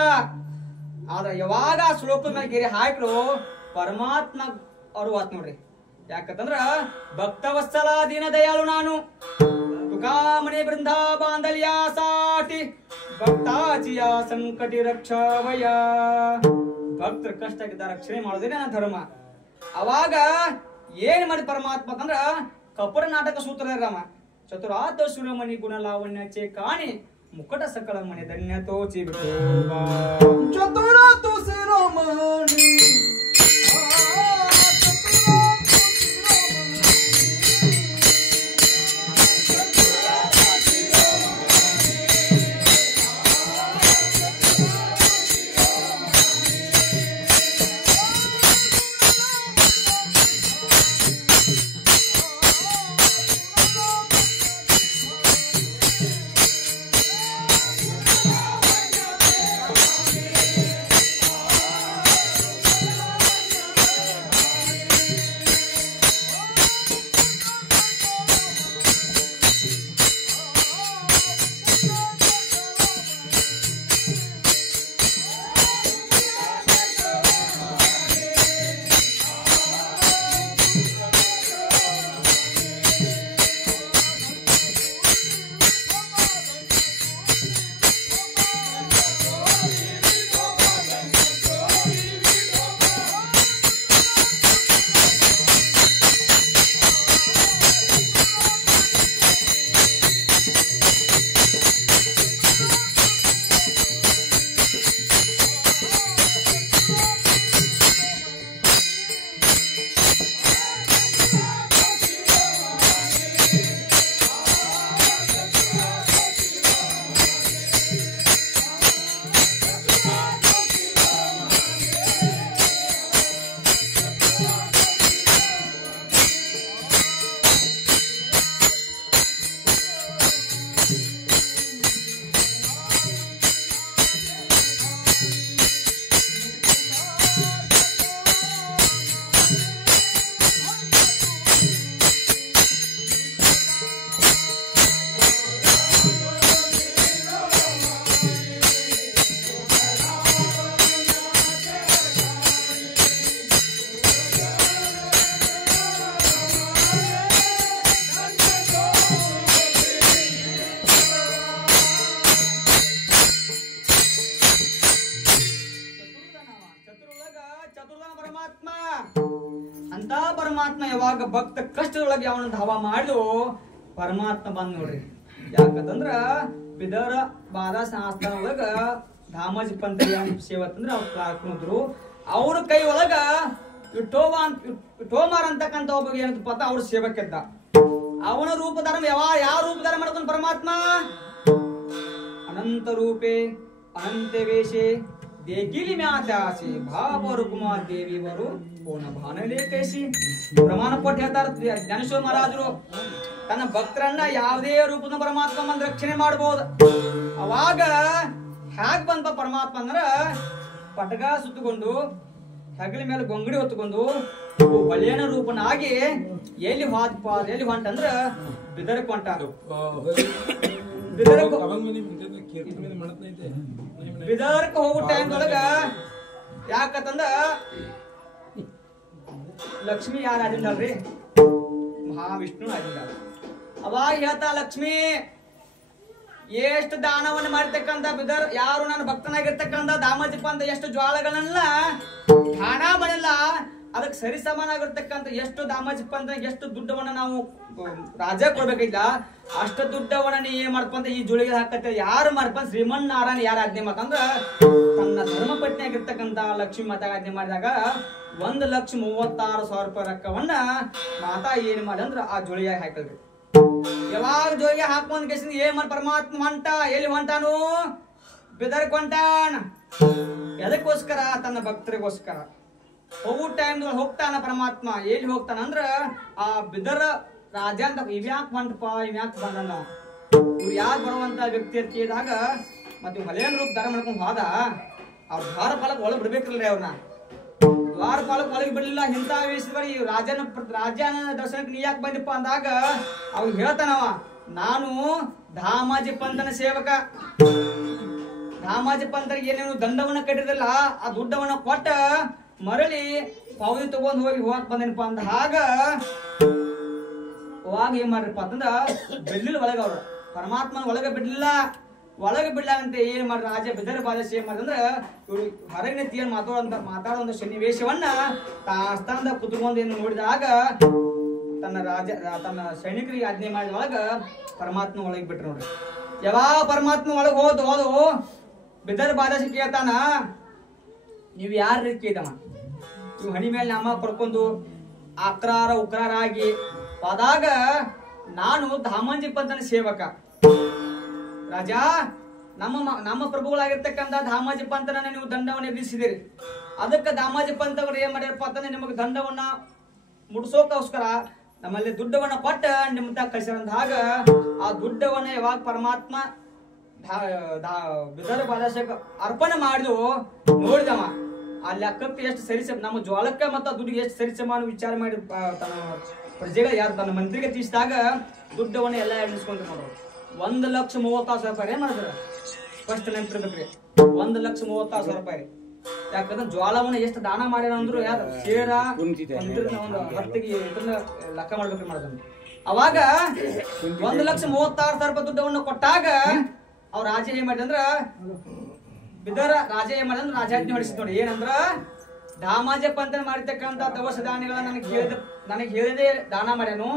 ಆದ್ರ ಯಾವಾಗ ಆ ಶ್ಲೋಕದ ಮೇಲೆ ಗೆರೆ ಹಾಕ್ರು ಪರಮಾತ್ಮ ಅವ್ರು ಆತ್ ನೋಡ್ರಿ. ಯಾಕಂತಂದ್ರ ಭಕ್ತವತ್ಸಲ ದೀನ ದಯಾಳು ನಾನು ತುಕಾಮಣಿ ಬೃಂದ ಬಾಂಧಲ್ಯ ಸಾಟಿ ಭಕ್ತಾಚಿಯ ಸಂಕಟಿ ರಕ್ಷಾವಯ. ಭಕ್ತರ ಕಷ್ಟಕ್ಕಿದ್ದ ರಕ್ಷಣೆ ಮಾಡೋದೇನೆ ನನ್ನ ಧರ್ಮ. ಅವಾಗ ಏನ್ ಮಾಡಿ ಪರಮಾತ್ಮ ಅಂತಂದ್ರ ಕಪಟ ನಾಟಕ ಸೂತ್ರ ರಾಮ ಚತುರಾತ ಸುರಮಣಿ ಗುಣ ಲಾವಣ್ಯ ಚೇ ಕಾಣಿ ಮುಕಟ ಸಕಲ ಮಣಿ ಧನ್ಯ ತೋಚಿ ಚತುರಾತ ಶಿರೋಮಣಿ ಪರಮಾತ್ಮ ಯಾವಾಗ ಭಕ್ತ ಕಷ್ಟದೊಳಗೆ ಅವನ ಧಾವ ಮಾಡಿದು ಪರಮಾತ್ಮ ಬಂದ್ ನೋಡ್ರಿ. ಯಾಕಂತಂದ್ರ ಬಿದರ ಬಾದ ಶಾಸ್ತ್ರ ಒಳಗ ಧಾಮಾಜಿ ಪಂತ ಸೇವತ್ತಂದ್ರ ಅವ್ರು ಕಾಕೊಂಡ್ರು. ಅವ್ರ ಕೈ ಒಳಗ ಟೋಮಾರ್ ಅಂತಕ್ಕಂಥ ಒಬ್ಬ ಏನಪ್ಪ ಅಂತ ಅವ್ರ ಸೇವಕ್ಕಿದ್ದ. ಅವನ ರೂಪಧಾರ ಯಾವ ರೂಪಧಾರ ಮಾಡ್ಕೊಂಡ್ ಪರಮಾತ್ಮ ಅನಂತ ರೂಪೇ ಅನಂತ ವೇಷೆ ದೇಗಿಲಿ ಮ್ಯಾಚಾಸಿ ಭಾವರುಕುಮ ದೇವಿವರು ಕೋಣ ಭಾನಲೇ ಕೈಸಿ ಪ್ರಮಾಣ ಕೊಟ್ಟು ಹೇಳ್ತಾರ ಜ್ಞಾನೇಶ್ವರ ಮಹಾರಾಜರು. ತನ್ನ ಭಕ್ತರನ್ನ ಯಾವುದೇ ರೂಪದ ಪರಮಾತ್ಮ ಬಂದ್ ರಕ್ಷಣೆ ಮಾಡಬಹುದು. ಅವಾಗ ಹ್ಯಾಗ್ ಬಂದ ಪರಮಾತ್ಮ ಅಂದ್ರ ಪಟಗ ಸುತ್ತಕೊಂಡು ಹೆಗಲ ಮೇಲೆ ಗೊಂಗಡಿ ಹೊತ್ತುಕೊಂಡು ಒಳ್ಳೆಯನ ರೂಪನಾಗಿ ಎಲ್ಲಿ ಹೊಂಟಂದ್ರ ಬಿದರಕ್ ಹೊಂಟ. ಬಿದರ್ಕ ಹೋಗೋ ಟೈಮ್ ಒಳಗ ಯಾಕಂತಂದ್ರ ಲಕ್ಷ್ಮಿ ಯಾರು ಆಗಿದ್ದಾಳ್ರಿ, ಮಹಾವಿಷ್ಣು ಆಗಿದ್ದಾಳ. ಅವಾಗ ಹೇಳ್ತಾ ಲಕ್ಷ್ಮಿ ಎಷ್ಟು ದಾನವನ್ನು ಮಾಡಿರ್ತಕ್ಕಂಥ ಬಿದರ್ ಯಾರು ನನ್ನ ಭಕ್ತನಾಗಿರ್ತಕ್ಕಂಥ ದಾಮಾಜಿಪ್ಪ ಅಂತ ಎಷ್ಟು ಜ್ವಾಳಗಳನ್ನ ದಾನ ಮಾಡಿಲ್ಲ, ಅದಕ್ಕೆ ಸರಿ ಸಮಾನಾಗಿರ್ತಕ್ಕಂಥ ಎಷ್ಟು ದಾಮಾಜಿಪ್ಪ ಅಂತ ಎಷ್ಟು ದುಡ್ಡವನ್ನ ನಾವು ರಾಜ ಕೊಡ್ಬೇಕಿಲ್ಲ ಅಷ್ಟು ದುಡ್ಡವನ್ನ ನೀ ಏನ್ ಮಾಡ್ಕೊಂತ ಈ ಜೋಳಿಗೆ ಹಾಕತ್ತೆ. ಯಾರು ಮಾಡ್ಕೊಂಡ್ ಶ್ರೀಮನ್ ನಾರಾಯಣ ಯಾರ ಆಜ್ಞೆ ಮಾತಂದ್ರ ತನ್ನ ಧರ್ಮಪತ್ನಿ ಆಗಿರ್ತಕ್ಕಂಥ ಲಕ್ಷ್ಮಿ ಮಾತಾ ಆಜ್ಞೆ ಮಾಡಿದಾಗ 1,36,000 ರೂಪಾಯಿ ರೊಕ್ಕವನ್ನ ಮಾತಾ ಏನ್ ಮಾಡಿ ಅಂದ್ರ ಆ ಜೋಳಿಗೆ ಹಾಕಲ್ರಿ. ಯಾವಾಗ ಜೋಳಿಗೆ ಹಾಕೊಂಡ್ ಕೇಸಿಂದ ಏನ್ ಮಾಡಿ ಪರಮಾತ್ಮ ಹೊಂಟ ಎಲ್ಲಿ ಹೊಂಟಾನು ಬಿದರ್ಕ್ ಹೊಂಟಾನ. ಎದಕ್ಕೋಸ್ಕರ ತನ್ನ ಭಕ್ತರಿಗೋಸ್ಕರ ಹೋಗೋ ಟೈಮ್ ಹೋಗ್ತಾನ ಪರಮಾತ್ಮ. ಎಲ್ಲಿ ಹೋಗ್ತಾನ ಅಂದ್ರ ಆ ಬಿದರ ರಾಜ ಅಂತ ಇವ್ಯಾಕ್ ಬಂದಪ್ಪ ಇವ್ಯಾಕ್ ಬಂದ ಇವ್ರು ಯಾರು ಬರುವಂತ ವ್ಯಕ್ತಿ ಅಂತ ಕೇಳಿದಾಗ ಮತ್ತೆ ಹಳೆಯ ರೂಪ ದಾರ ಮಾಡ್ಕೊಂಡ್ ಹೋದ. ಅವ್ರ ದ್ವಾರ ಪಾಲಕ್ ಒಳಗ್ ಬಿಡ್ಬೇಕಲ್ರಿ ಅವ್ರನ್ನ. ದ್ವಾರ ಪಾಲಕ್ ಒಳಗೆ ಬಿಡ್ಲಿಲ್ಲ. ಇಂಥ ವೇಷದಲ್ಲಿ ರಾಜನ ದರ್ಶನಕ್ಕೆ ನೀ ಯಾಕೆ ಬಂದಿಪ್ಪ ಅಂದಾಗ ಅವ್ ಹೇಳ್ತಾನವ, ನಾನು ಧಾಮಾಜಿ ಪಂತನ ಸೇವಕ. ಧಾಮಾಜಿ ಪಂತರಿಗೆ ಏನೇನು ದಂಡವನ್ನ ಕಟ್ಟಿರಲ್ಲ ಆ ದುಡ್ಡವನ್ನ ಕೊಟ್ಟ ಮರಳಿ ಪಾವತಿ ತಗೊಂಡ್ ಹೋಗಕ್ ಬಂದೇನಪ್ಪ ಅಂದ. ಹಾಗ ಅವಾಗ ಏನ್ ಮಾಡ್ರಪ್ಪ ಅಂತಂದ್ರ ಬಿಡ್ಲಿಲ್ಲ ಒಳಗ ಅವ್ರ ಪರಮಾತ್ಮನ ಒಳಗ ಬಿಡ್ಲಿಲ್ಲ. ಒಳಗೆ ಬಿಡ್ಲಾಗಂತ ಏನ್ ಮಾಡ್ರ ರಾಜ ಬಿದರ ಬಾದಶಿ ಏನ್ ಮಾಡ್ರಂದ್ರ ಇವ್ರು ಹೊರಗಿನ ಏನ್ ಮಾತಾಡೋ ಒಂದು ಸನ್ನಿವೇಶವನ್ನ ಸ್ಥಾನದ ಕುತ್ಕೊಂಡ್ ಏನು ನೋಡಿದಾಗ ತನ್ನ ಸೈನಿಕರಿಗೆ ಆಜ್ಞೆ ಮಾಡಿದ ಒಳಗ ಪರಮಾತ್ಮ ಒಳಗೆ ಬಿಟ್ರು ನೋಡ್ರಿ. ಯಾವಾಗ ಪರಮಾತ್ಮ ಒಳಗೆ ಹೋದು ಬಿದರ ಬಾದಶಿ ಕೇಳ್ತಾನ, ನೀವ್ ಯಾರ ಕೇಳ್ದವ ಇವ್ ಹಣಿ ಮೇಲೆ ನಾಮ ಪಡ್ಕೊಂಡು ಅಕ್ರಾರ ಉಕ್ರಾರ ಆಗಿ ಹೋದಾಗ ನಾನು ಧಾಮಾಜಿ ಪಂತನ ಸೇವಕ ರಾಜ. ನಮ್ಮ ಪ್ರಭುಗಳಾಗಿರ್ತಕ್ಕಂಥ ಧಾಮಾಜಿ ಪಂತನ ನೀವು ದಂಡವನ್ನ ವಿಧಿಸಿದಿರಿ. ಅದಕ್ಕೆ ಧಾಮಾಜಿ ಪಂತವ್ರು ಏನ್ ಮಾಡ್ಯಾರಪ್ಪ ಅಂತಂದ್ರೆ ನಿಮಗೆ ದಂಡವನ್ನ ಮುಡ್ಸೋಕೋಸ್ಕರ ನಮ್ಮಲ್ಲಿ ದುಡ್ಡವನ್ನ ಕೊಟ್ಟ ನಿಮ್ಮ ಕಳಿಸಿರಂತ. ಹಾಗ ಆ ದುಡ್ಡವನ್ನ ಯಾವಾಗ ಪರಮಾತ್ಮ ಬಿದರ ಬಾದಶಾಕ ಅರ್ಪಣೆ ಮಾಡಿದ್ವು ನೋಡಿದವ ಆ ಲೆಕ್ಕಕ್ಕೆ ಎಷ್ಟು ಸರಿಸಮ ನಮ್ಮ ಜ್ವಾಳಕ್ಕೆ ಮತ್ತು ದುಡ್ಡಿಗೆ ಎಷ್ಟು ಸರಿಸಮಾನ ವಿಚಾರ ಮಾಡಿ ತನ್ನ ಪ್ರಜೆಗಳು ಯಾರು ತನ್ನ ಮಂತ್ರಿಗೆ ತೀಸಿದಾಗ ದುಡ್ಡವನ್ನ ಎಲ್ಲ ಎಣಿಸ್ಕೊಂಡ್ರು ನೋಡ್ರು. 1,36,000 ರೂಪಾಯಿ ಏನ್ ಮಾಡಿದ್ರ ಫಸ್ಟ್ ನೆನಪಿರ್ಬೇಕ್ರಿ. 1,36,000 ರೂಪಾಯಿ. ಯಾಕಂದ್ರೆ ಜ್ವಾಳವನ್ನ ಎಷ್ಟು ದಾನ ಮಾಡ್ಯಾರ ಅಂದ್ರು ಯಾರು ಶೇರ ಒಂದು ಹೊತ್ತಿಗೆ ಇದನ್ನ ಲೆಕ್ಕ ಮಾಡ್ಬೇಕ್ರಿ ಮಾಡಿದ್ರು. ಅವಾಗ 1,36,000 ರೂಪಾಯಿ ದುಡ್ಡವನ್ನ ಕೊಟ್ಟಾಗ ಅವ್ರ ರಾಜ ಏನ್ ಮಾಡಿದಂದ್ರ ಬಿದರ ರಾಜ ಏನ್ ಮಾಡಿದಂದ್ರ ರಾಜಾಜ್ಞೆ ಹೊಡಿಸಿದ್ ನೋಡಿ. ಏನಂದ್ರ ಧಾಮಾಜಿ ಪಂತನ ಮಾಡಿರ್ತಕ್ಕಂಥ ದವಸ ಧಾನ್ಯಗಳ ನನಗೆ ಹೇಳಿದೆ ದಾನ ಮಾಡ್ಯಾನು.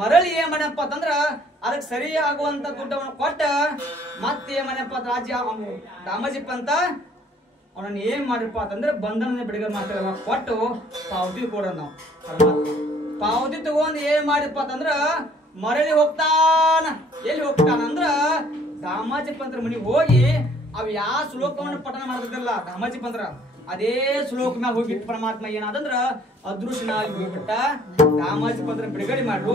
ಮರಳಿ ಏನ್ ಮಾಡ್ಯಪ್ಪ ಅಂತಂದ್ರ ಅದಕ್ಕೆ ಸರಿ ಆಗುವಂತ ದುಡ್ಡವನ್ನ ಕೊಟ್ಟ ಮತ್ತೆ ಏನ್ ಮಾಡ್ಯಪ್ಪ ರಾಜ್ಯ ಧಾಮಾಜಿ ಪಂತ ಅವನನ್ನ ಏನ್ ಮಾಡಿರಪ್ಪ ಅಂತಂದ್ರೆ ಬಂಧನ ಬಿಡುಗಡೆ ಮಾಡ್ತಾರ ಕೊಟ್ಟು ಪಾವತಿ ಕೊಡ ನಾವು ಪಾವತಿ ತಗೊಂಡ್ ಏನ್ ಮಾಡಿರಪ್ಪ ಅಂತಂದ್ರ ಮರಳಿ ಹೋಗ್ತಾನ. ಎಲ್ಲಿ ಹೋಗ್ತಾನ ಅಂದ್ರ ಧಾಮಾಜಿ ಪಂತ್ರ ಮನಿಗೆ ಹೋಗಿ ಅವ್ ಯಾವ ಶ್ಲೋಕವನ್ನು ಪಠನ ಮಾಡ್ತಿದ್ರಲ್ಲ ಧಾಮಾಜಿ ಪಂತ್ರ ಅದೇ ಶ್ಲೋಕ ಮ್ಯಾಗ ಹೋಗಿಟ್ಟು ಪರಮಾತ್ಮ ಏನಾದಂದ್ರ ಅದೃಶ್ಯನಾಗಿ ಹೋಗ್ಬಿಟ್ಟ. ಧಾಮಾಜಿ ಪಂತ್ರ ಬಿಡುಗಡೆ ಮಾಡ್ರು.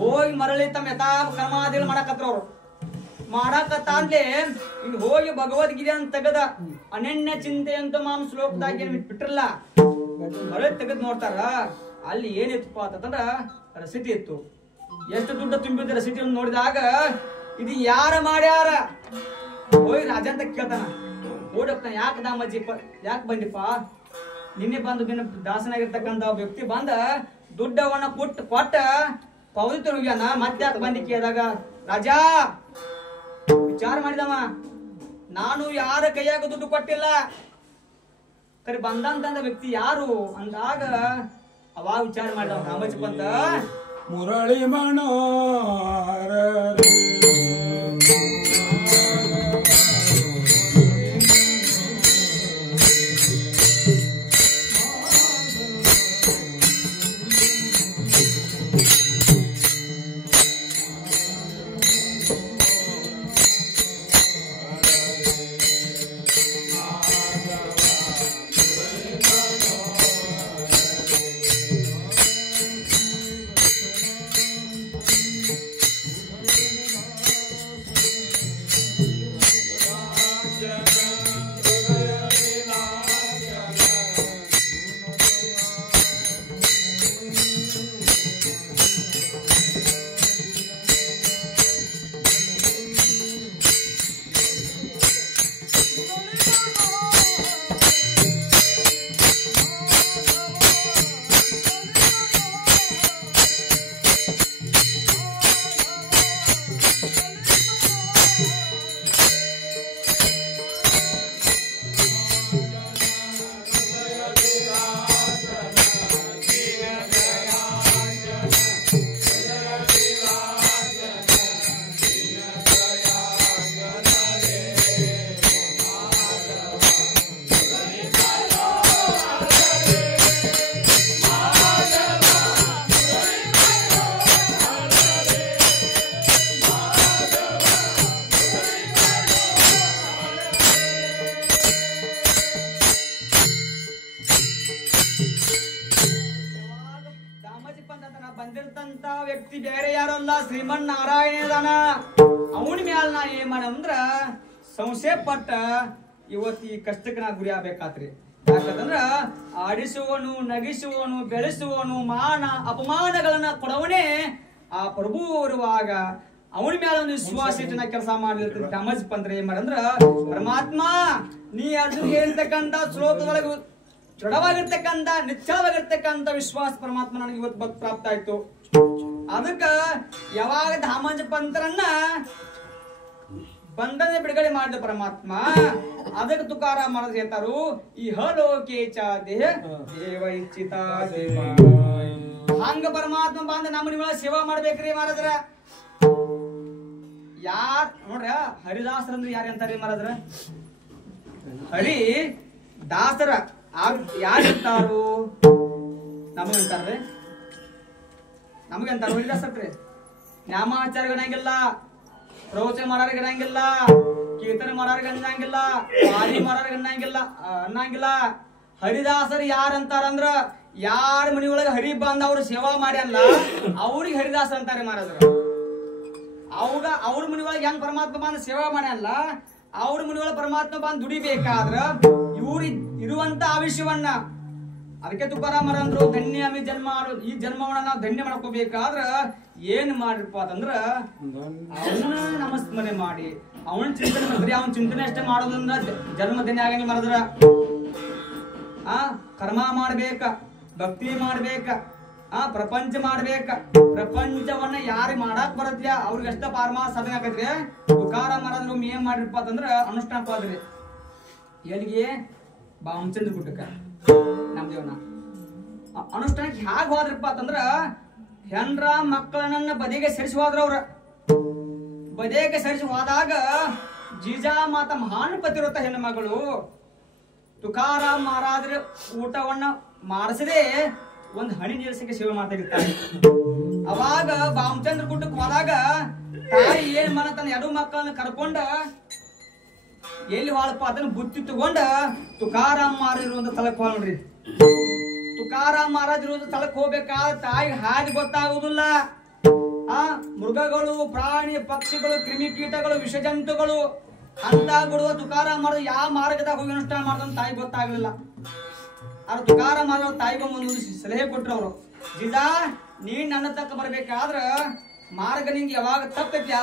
ಹೋಗಿ ಮರಳಿ ತಮ್ಮ ಯಥಾ ಕರ್ಮಾದಿಗಳು ಮಾಡಕತ್ರ ಅವ್ರು ಮಾಡಕತ್ತ ಅಂದ್ಲೆ ಇನ್ನು ಹೋಗಿ ಭಗವದ್ಗೀತೆ ಅಂತ ತೆಗದ ಅನನ್ಯ ಚಿಂತೆ ಅಂತ ಮಾಮ್ ಶ್ಲೋಕದಾಗ ಏನ್ ಬಿಟ್ಟಿರಲ್ಲ ಮರಳಿ ತೆಗೆದ್ ನೋಡ್ತಾರ. ಅಲ್ಲಿ ಏನಿತ್ತಪ್ಪ ಅಂತಂದ್ರ ರಸೀತಿ ಇತ್ತು. ಎಷ್ಟು ದುಡ್ಡು ತುಂಬಿದ ರಸೀತಿ ನೋಡಿದಾಗ ಇದು ಯಾರ ಮಾಡ್ಯಾರ ಹೋಗಿ ರಾಜ ಅಂತ ಕೇಳ್ತಾನ. ಓಡಪ್ಪ ಯಾಕೆ ದಾಮಾಜಿ ಯಾಕೆ ಬಂದಿಪ್ಪ ನಿನ್ನೆ ಬಂದು ನಿನ್ನ ದಾಸನಾಗಿರ್ತಕ್ಕಂಥ ವ್ಯಕ್ತಿ ಬಂದ ದುಡ್ಡವನ್ನ ಕೊಟ್ಟ ಪವಿತ್ರ ಹೋಗ್ಯಾನ ಮತ್ತೆ ಯಾಕೆ ಬಂದಿ ಕೇಳಿದಾಗ ರಾಜಾ ವಿಚಾರ ಮಾಡಿದವ ನಾನು ಯಾರ ಕೈಯಾಗ ದುಡ್ಡು ಕೊಟ್ಟಿಲ್ಲ ಕರೆ ಬಂದಂತ ವ್ಯಕ್ತಿ ಯಾರು ಅಂದಾಗ ಅವಾಗ ವಿಚಾರ ಮಾಡಿದ ರಾಮಜಿ ಪಂತ ಮುರಳಿ ಮನೋಹರ ಬಂದಿರ್ತಂತ ವ್ಯಕ್ತಿ ಬೇರೆ ಯಾರಲ್ಲ ಶ್ರೀಮನ್ ನಾರಾಯಣದಾನ. ಅವನ ಮ್ಯಾಲ ನಾ ಏನ್ ಮಾಡಂದ್ರ ಸಂಶಯ ಪಟ್ಟ ಇವತ್ತು ಈ ಕಷ್ಟಕ್ಕೆ ನಾ ಗುರಿ ಆಗ್ಬೇಕಾತ್ರಿ. ಯಾಕಂದ್ರ ಆಡಿಸುವನು, ನಗಿಸುವನು, ಬೆಳೆಸುವನು, ಮಾನ ಅಪಮಾನಗಳನ್ನ ಕೊಡವನೇ ಆ ಪ್ರಭು ಇರುವಾಗ ಅವನ ಮ್ಯಾಲ ಒಂದು ವಿಶ್ವಾಸ ಇಟ್ಟು ನಾ ಕೆಲಸ ಮಾಡಿರ್ತೀನಿ. ರಾಮಜಿ ಪಂತ್ರ ಏನ್ ಮಾಡಂದ್ರ ಪರಮಾತ್ಮ ನೀ ಅರ್ಜುನ್ ಹೇಳ್ತಕ್ಕಂತ ಶ್ಲೋಕದೊಳಗೆ ದೃಢವಾಗಿರ್ತಕ್ಕಂಥ ನಿಶ್ಚಲವಾಗಿರ್ತಕ್ಕಂಥ ವಿಶ್ವಾಸ ಪರಮಾತ್ಮ ನನಗೆ ಇವತ್ತು ಪ್ರಾಪ್ತ ಆಯ್ತು. ಅದಕ್ಕ ಯಾವಾಗ ಧಾಮಂಜ ಪಂತ್ರನ್ನ ಬಂಧನ ಬಿಡುಗಡೆ ಮಾಡಿದ ಪರಮಾತ್ಮ ಅದಕ್ಕೆ ತುಕಾರಾಮ್ ಮಹಾರಾಜ್ ಹೇಳ್ತಾರು ಈ ಹಲೋಕೇಚ ದೇಹ ದೇವ ಇಚ್ಛಿತ ಹಂಗ ಪರಮಾತ್ಮ ಬಂದ ನಮ್ಮ ನಿಮ್ಮೊಳಗೆ ಸೇವಾ ಮಾಡ್ಬೇಕ್ರಿ ಮಹಾರಾಜ್ರ. ಯಾರ್ ನೋಡ್ರ ಹರಿದಾಸರಂದ್ರೆ ಯಾರು ಅಂತಾರ್ರಿ ಮಹಾರಾಜ್ರ? ಹರಿ ದಾಸರ ಯಾರಿರ್ತಾರು ನಮಗಂತಾರ್ರಿ, ನಮಗಂತಾರ ಹರಿದಾಸರ್ರಿ. ನ್ಯಾಮಾಚಾರ್ಯಗಣಂಗಿಲ್ಲ, ಪ್ರವಚನ ಮಾಡೋರಿಗೆ ಅನ್ನಂಗಿಲ್ಲ, ಕೀರ್ತನೆ ಮಾಡೋರಿಗೆ ಅನ್ನಂಗಿಲ್ಲ, ವಾರಿ ಮಾಡೋರಿಗೆ ಅನ್ನಂಗಿಲ್ಲ. ಹರಿದಾಸರು ಯಾರಂತಾರಂದ್ರ ಯಾರ ಮನಿಯೊಳಗ ಹರಿ ಬಂದ ಅವ್ರು ಸೇವಾ ಮಾಡ್ಯಲ್ಲ ಅವ್ರಿಗೆ ಹರಿದಾಸ ಅಂತಾರೆ ಮಹಾರಾಜರು. ಅವಾಗ ಅವ್ರ ಮನಿಯೊಳಗೆ ಹೆಂಗ್ ಪರಮಾತ್ಮ ಬಂದ ಸೇವಾ ಮಾಡ್ಯಲ್ಲ ಅವ್ರ ಮನಿಯೊಳಗೆ ಪರಮಾತ್ಮ ಬಂದ್ ದುಡಿಬೇಕಾದ್ರ ಇವ್ರು ಇರುವಂತ ಆವಿಷ್ಯವನ್ನ ಅದಕ್ಕೆ ತುಕಾರಾಮರ ಅಂದ್ರು ಧನ್ಯಮಿ ಜನ್ಮ. ಈ ಜನ್ಮವನ್ನ ನಾವು ಧನ್ಯ ಮಾಡ್ಕೋಬೇಕಾದ್ರ ಏನ್ ಮಾಡ್ರಪ್ಪ ಅಂತಂದ್ರ ಅವನ ನಮಸ್ಮರಣೆ ಮಾಡಿ ಅವನ ಚಿಂತನೆ ಮಾಡಿದ್ರಿ. ಅವನ ಚಿಂತನೆ ಅಷ್ಟೇ ಮಾಡೋದ್ರಿಂದ ಜನ್ಮ ಧನ್ಯ ಆಗಂಗೆ ಮಾಡಿದ್ರ ಕರ್ಮ ಮಾಡ್ಬೇಕ, ಭಕ್ತಿ ಮಾಡ್ಬೇಕ, ಪ್ರಪಂಚ ಮಾಡ್ಬೇಕ. ಪ್ರಪಂಚವನ್ನ ಯಾರು ಮಾಡಕ್ ಬರತ್ಯ ಅವ್ರಿಗಷ್ಟ ಪಾರಮಾ ಸಾಧನೆ ಆಕತ್ರಿ. ತುಕಾರಾಮರ ಅಂದ್ರು ಏನ್ ಮಾಡಿರಪ್ಪ ಅಂತಂದ್ರ ಅನುಷ್ಠಾನ ಹೋದ್ರಿ ಎಲ್ಲಿಗೆ ಬಾಮಚಂದ್ರ ಗುಡ್ಡಕ್ಕ ನಮ್ ಜೀವನ ಅನುಷ್ಠಾನಕ್ಕೆ ಹ್ಯಾಗ ಹೋದ್ರಪ್ಪ ಅಂತಂದ್ರ ಹೆಣ್ರ ಮಕ್ಕಳನ್ನ ಬದಿಗೆ ಸರಿಸಿ ಹೋದ್ರ ಅವ್ರ ಬದಿಗೆ ಸರಿಸಿ ಹೋದಾಗ ಜೀಜಾಮಾತ ಮಹಾನ್ ಪತಿವ್ರತ ಹೆಣ್ಣು ಮಗಳು ತುಕಾರಾಮ್ ಮಹಾರಾಜರ ಊಟವನ್ನ ಮಾಡಿಸದೆ ಒಂದ್ ಹಣಿ ನೀರ್ಸಕ್ಕೆ ಸೇವೆ ಮಾಡ್ತಾ ಇರ್ತಾರೆ. ಅವಾಗ ಬಾಮಚಂದ್ರ ಗುಡ್ಡಕ್ಕೆ ಹೋದಾಗ ತಾಯಿ ಏನ್ ಮಾಡ ತನ್ನ ಎರಡು ಮಕ್ಕಳನ್ನ ಕರ್ಕೊಂಡ ಎಲ್ಲಿ ವಾಳಪ್ಪ ಅದನ್ನ ಬುತ್ತಿ ತಗೊಂಡ ತುಕಾರಾಮ್ ಮಹಾರಾಜ್ ಇರುವಂತ ಸ್ಥಳಕ್ಕೆ ಹೋಗ ನೋಡ್ರಿ. ತುಕಾರಾಮ್ ಮಹಾರಾಜ್ ಇರುವಂತ ಸ್ಥಳಕ್ಕೆ ಹೋಗ್ಬೇಕಾದ್ರೆ ತಾಯಿ ಹಾದಿ ಗೊತ್ತಾಗುದಿಲ್ಲ. ಮೃಗಗಳು, ಪ್ರಾಣಿ, ಪಕ್ಷಿಗಳು, ಕ್ರಿಮಿಕೀಟಗಳು, ವಿಷಜಂತುಗಳು ಅಂತ ಬಿಡುವ ತುಕಾರಾಮ್ ಮಹಾರಾಜ್ ಯಾವ ಮಾರ್ಗದಾಗ ಹೋಗಿ ಅನುಷ್ಠಾನ ಮಾಡ್ದಂತ ತಾಯಿ ಗೊತ್ತಾಗ್ಲಿಲ್ಲ. ಆದ್ರೆ ತುಕಾರಾಮ್ ಮಹಾರಾಜ್ ತಾಯಿಗೆ ಒಂದು ಸಲಹೆ ಕೊಟ್ರು ಅವರು, ಜಿಜಾ ನೀನ್ ನನ್ನ ತಕ್ಕ ಬರ್ಬೇಕಾದ್ರ ಮಾರ್ಗ ನಿಂಗೆ ಯಾವಾಗ ತಪ್ಪತ್ಯಾ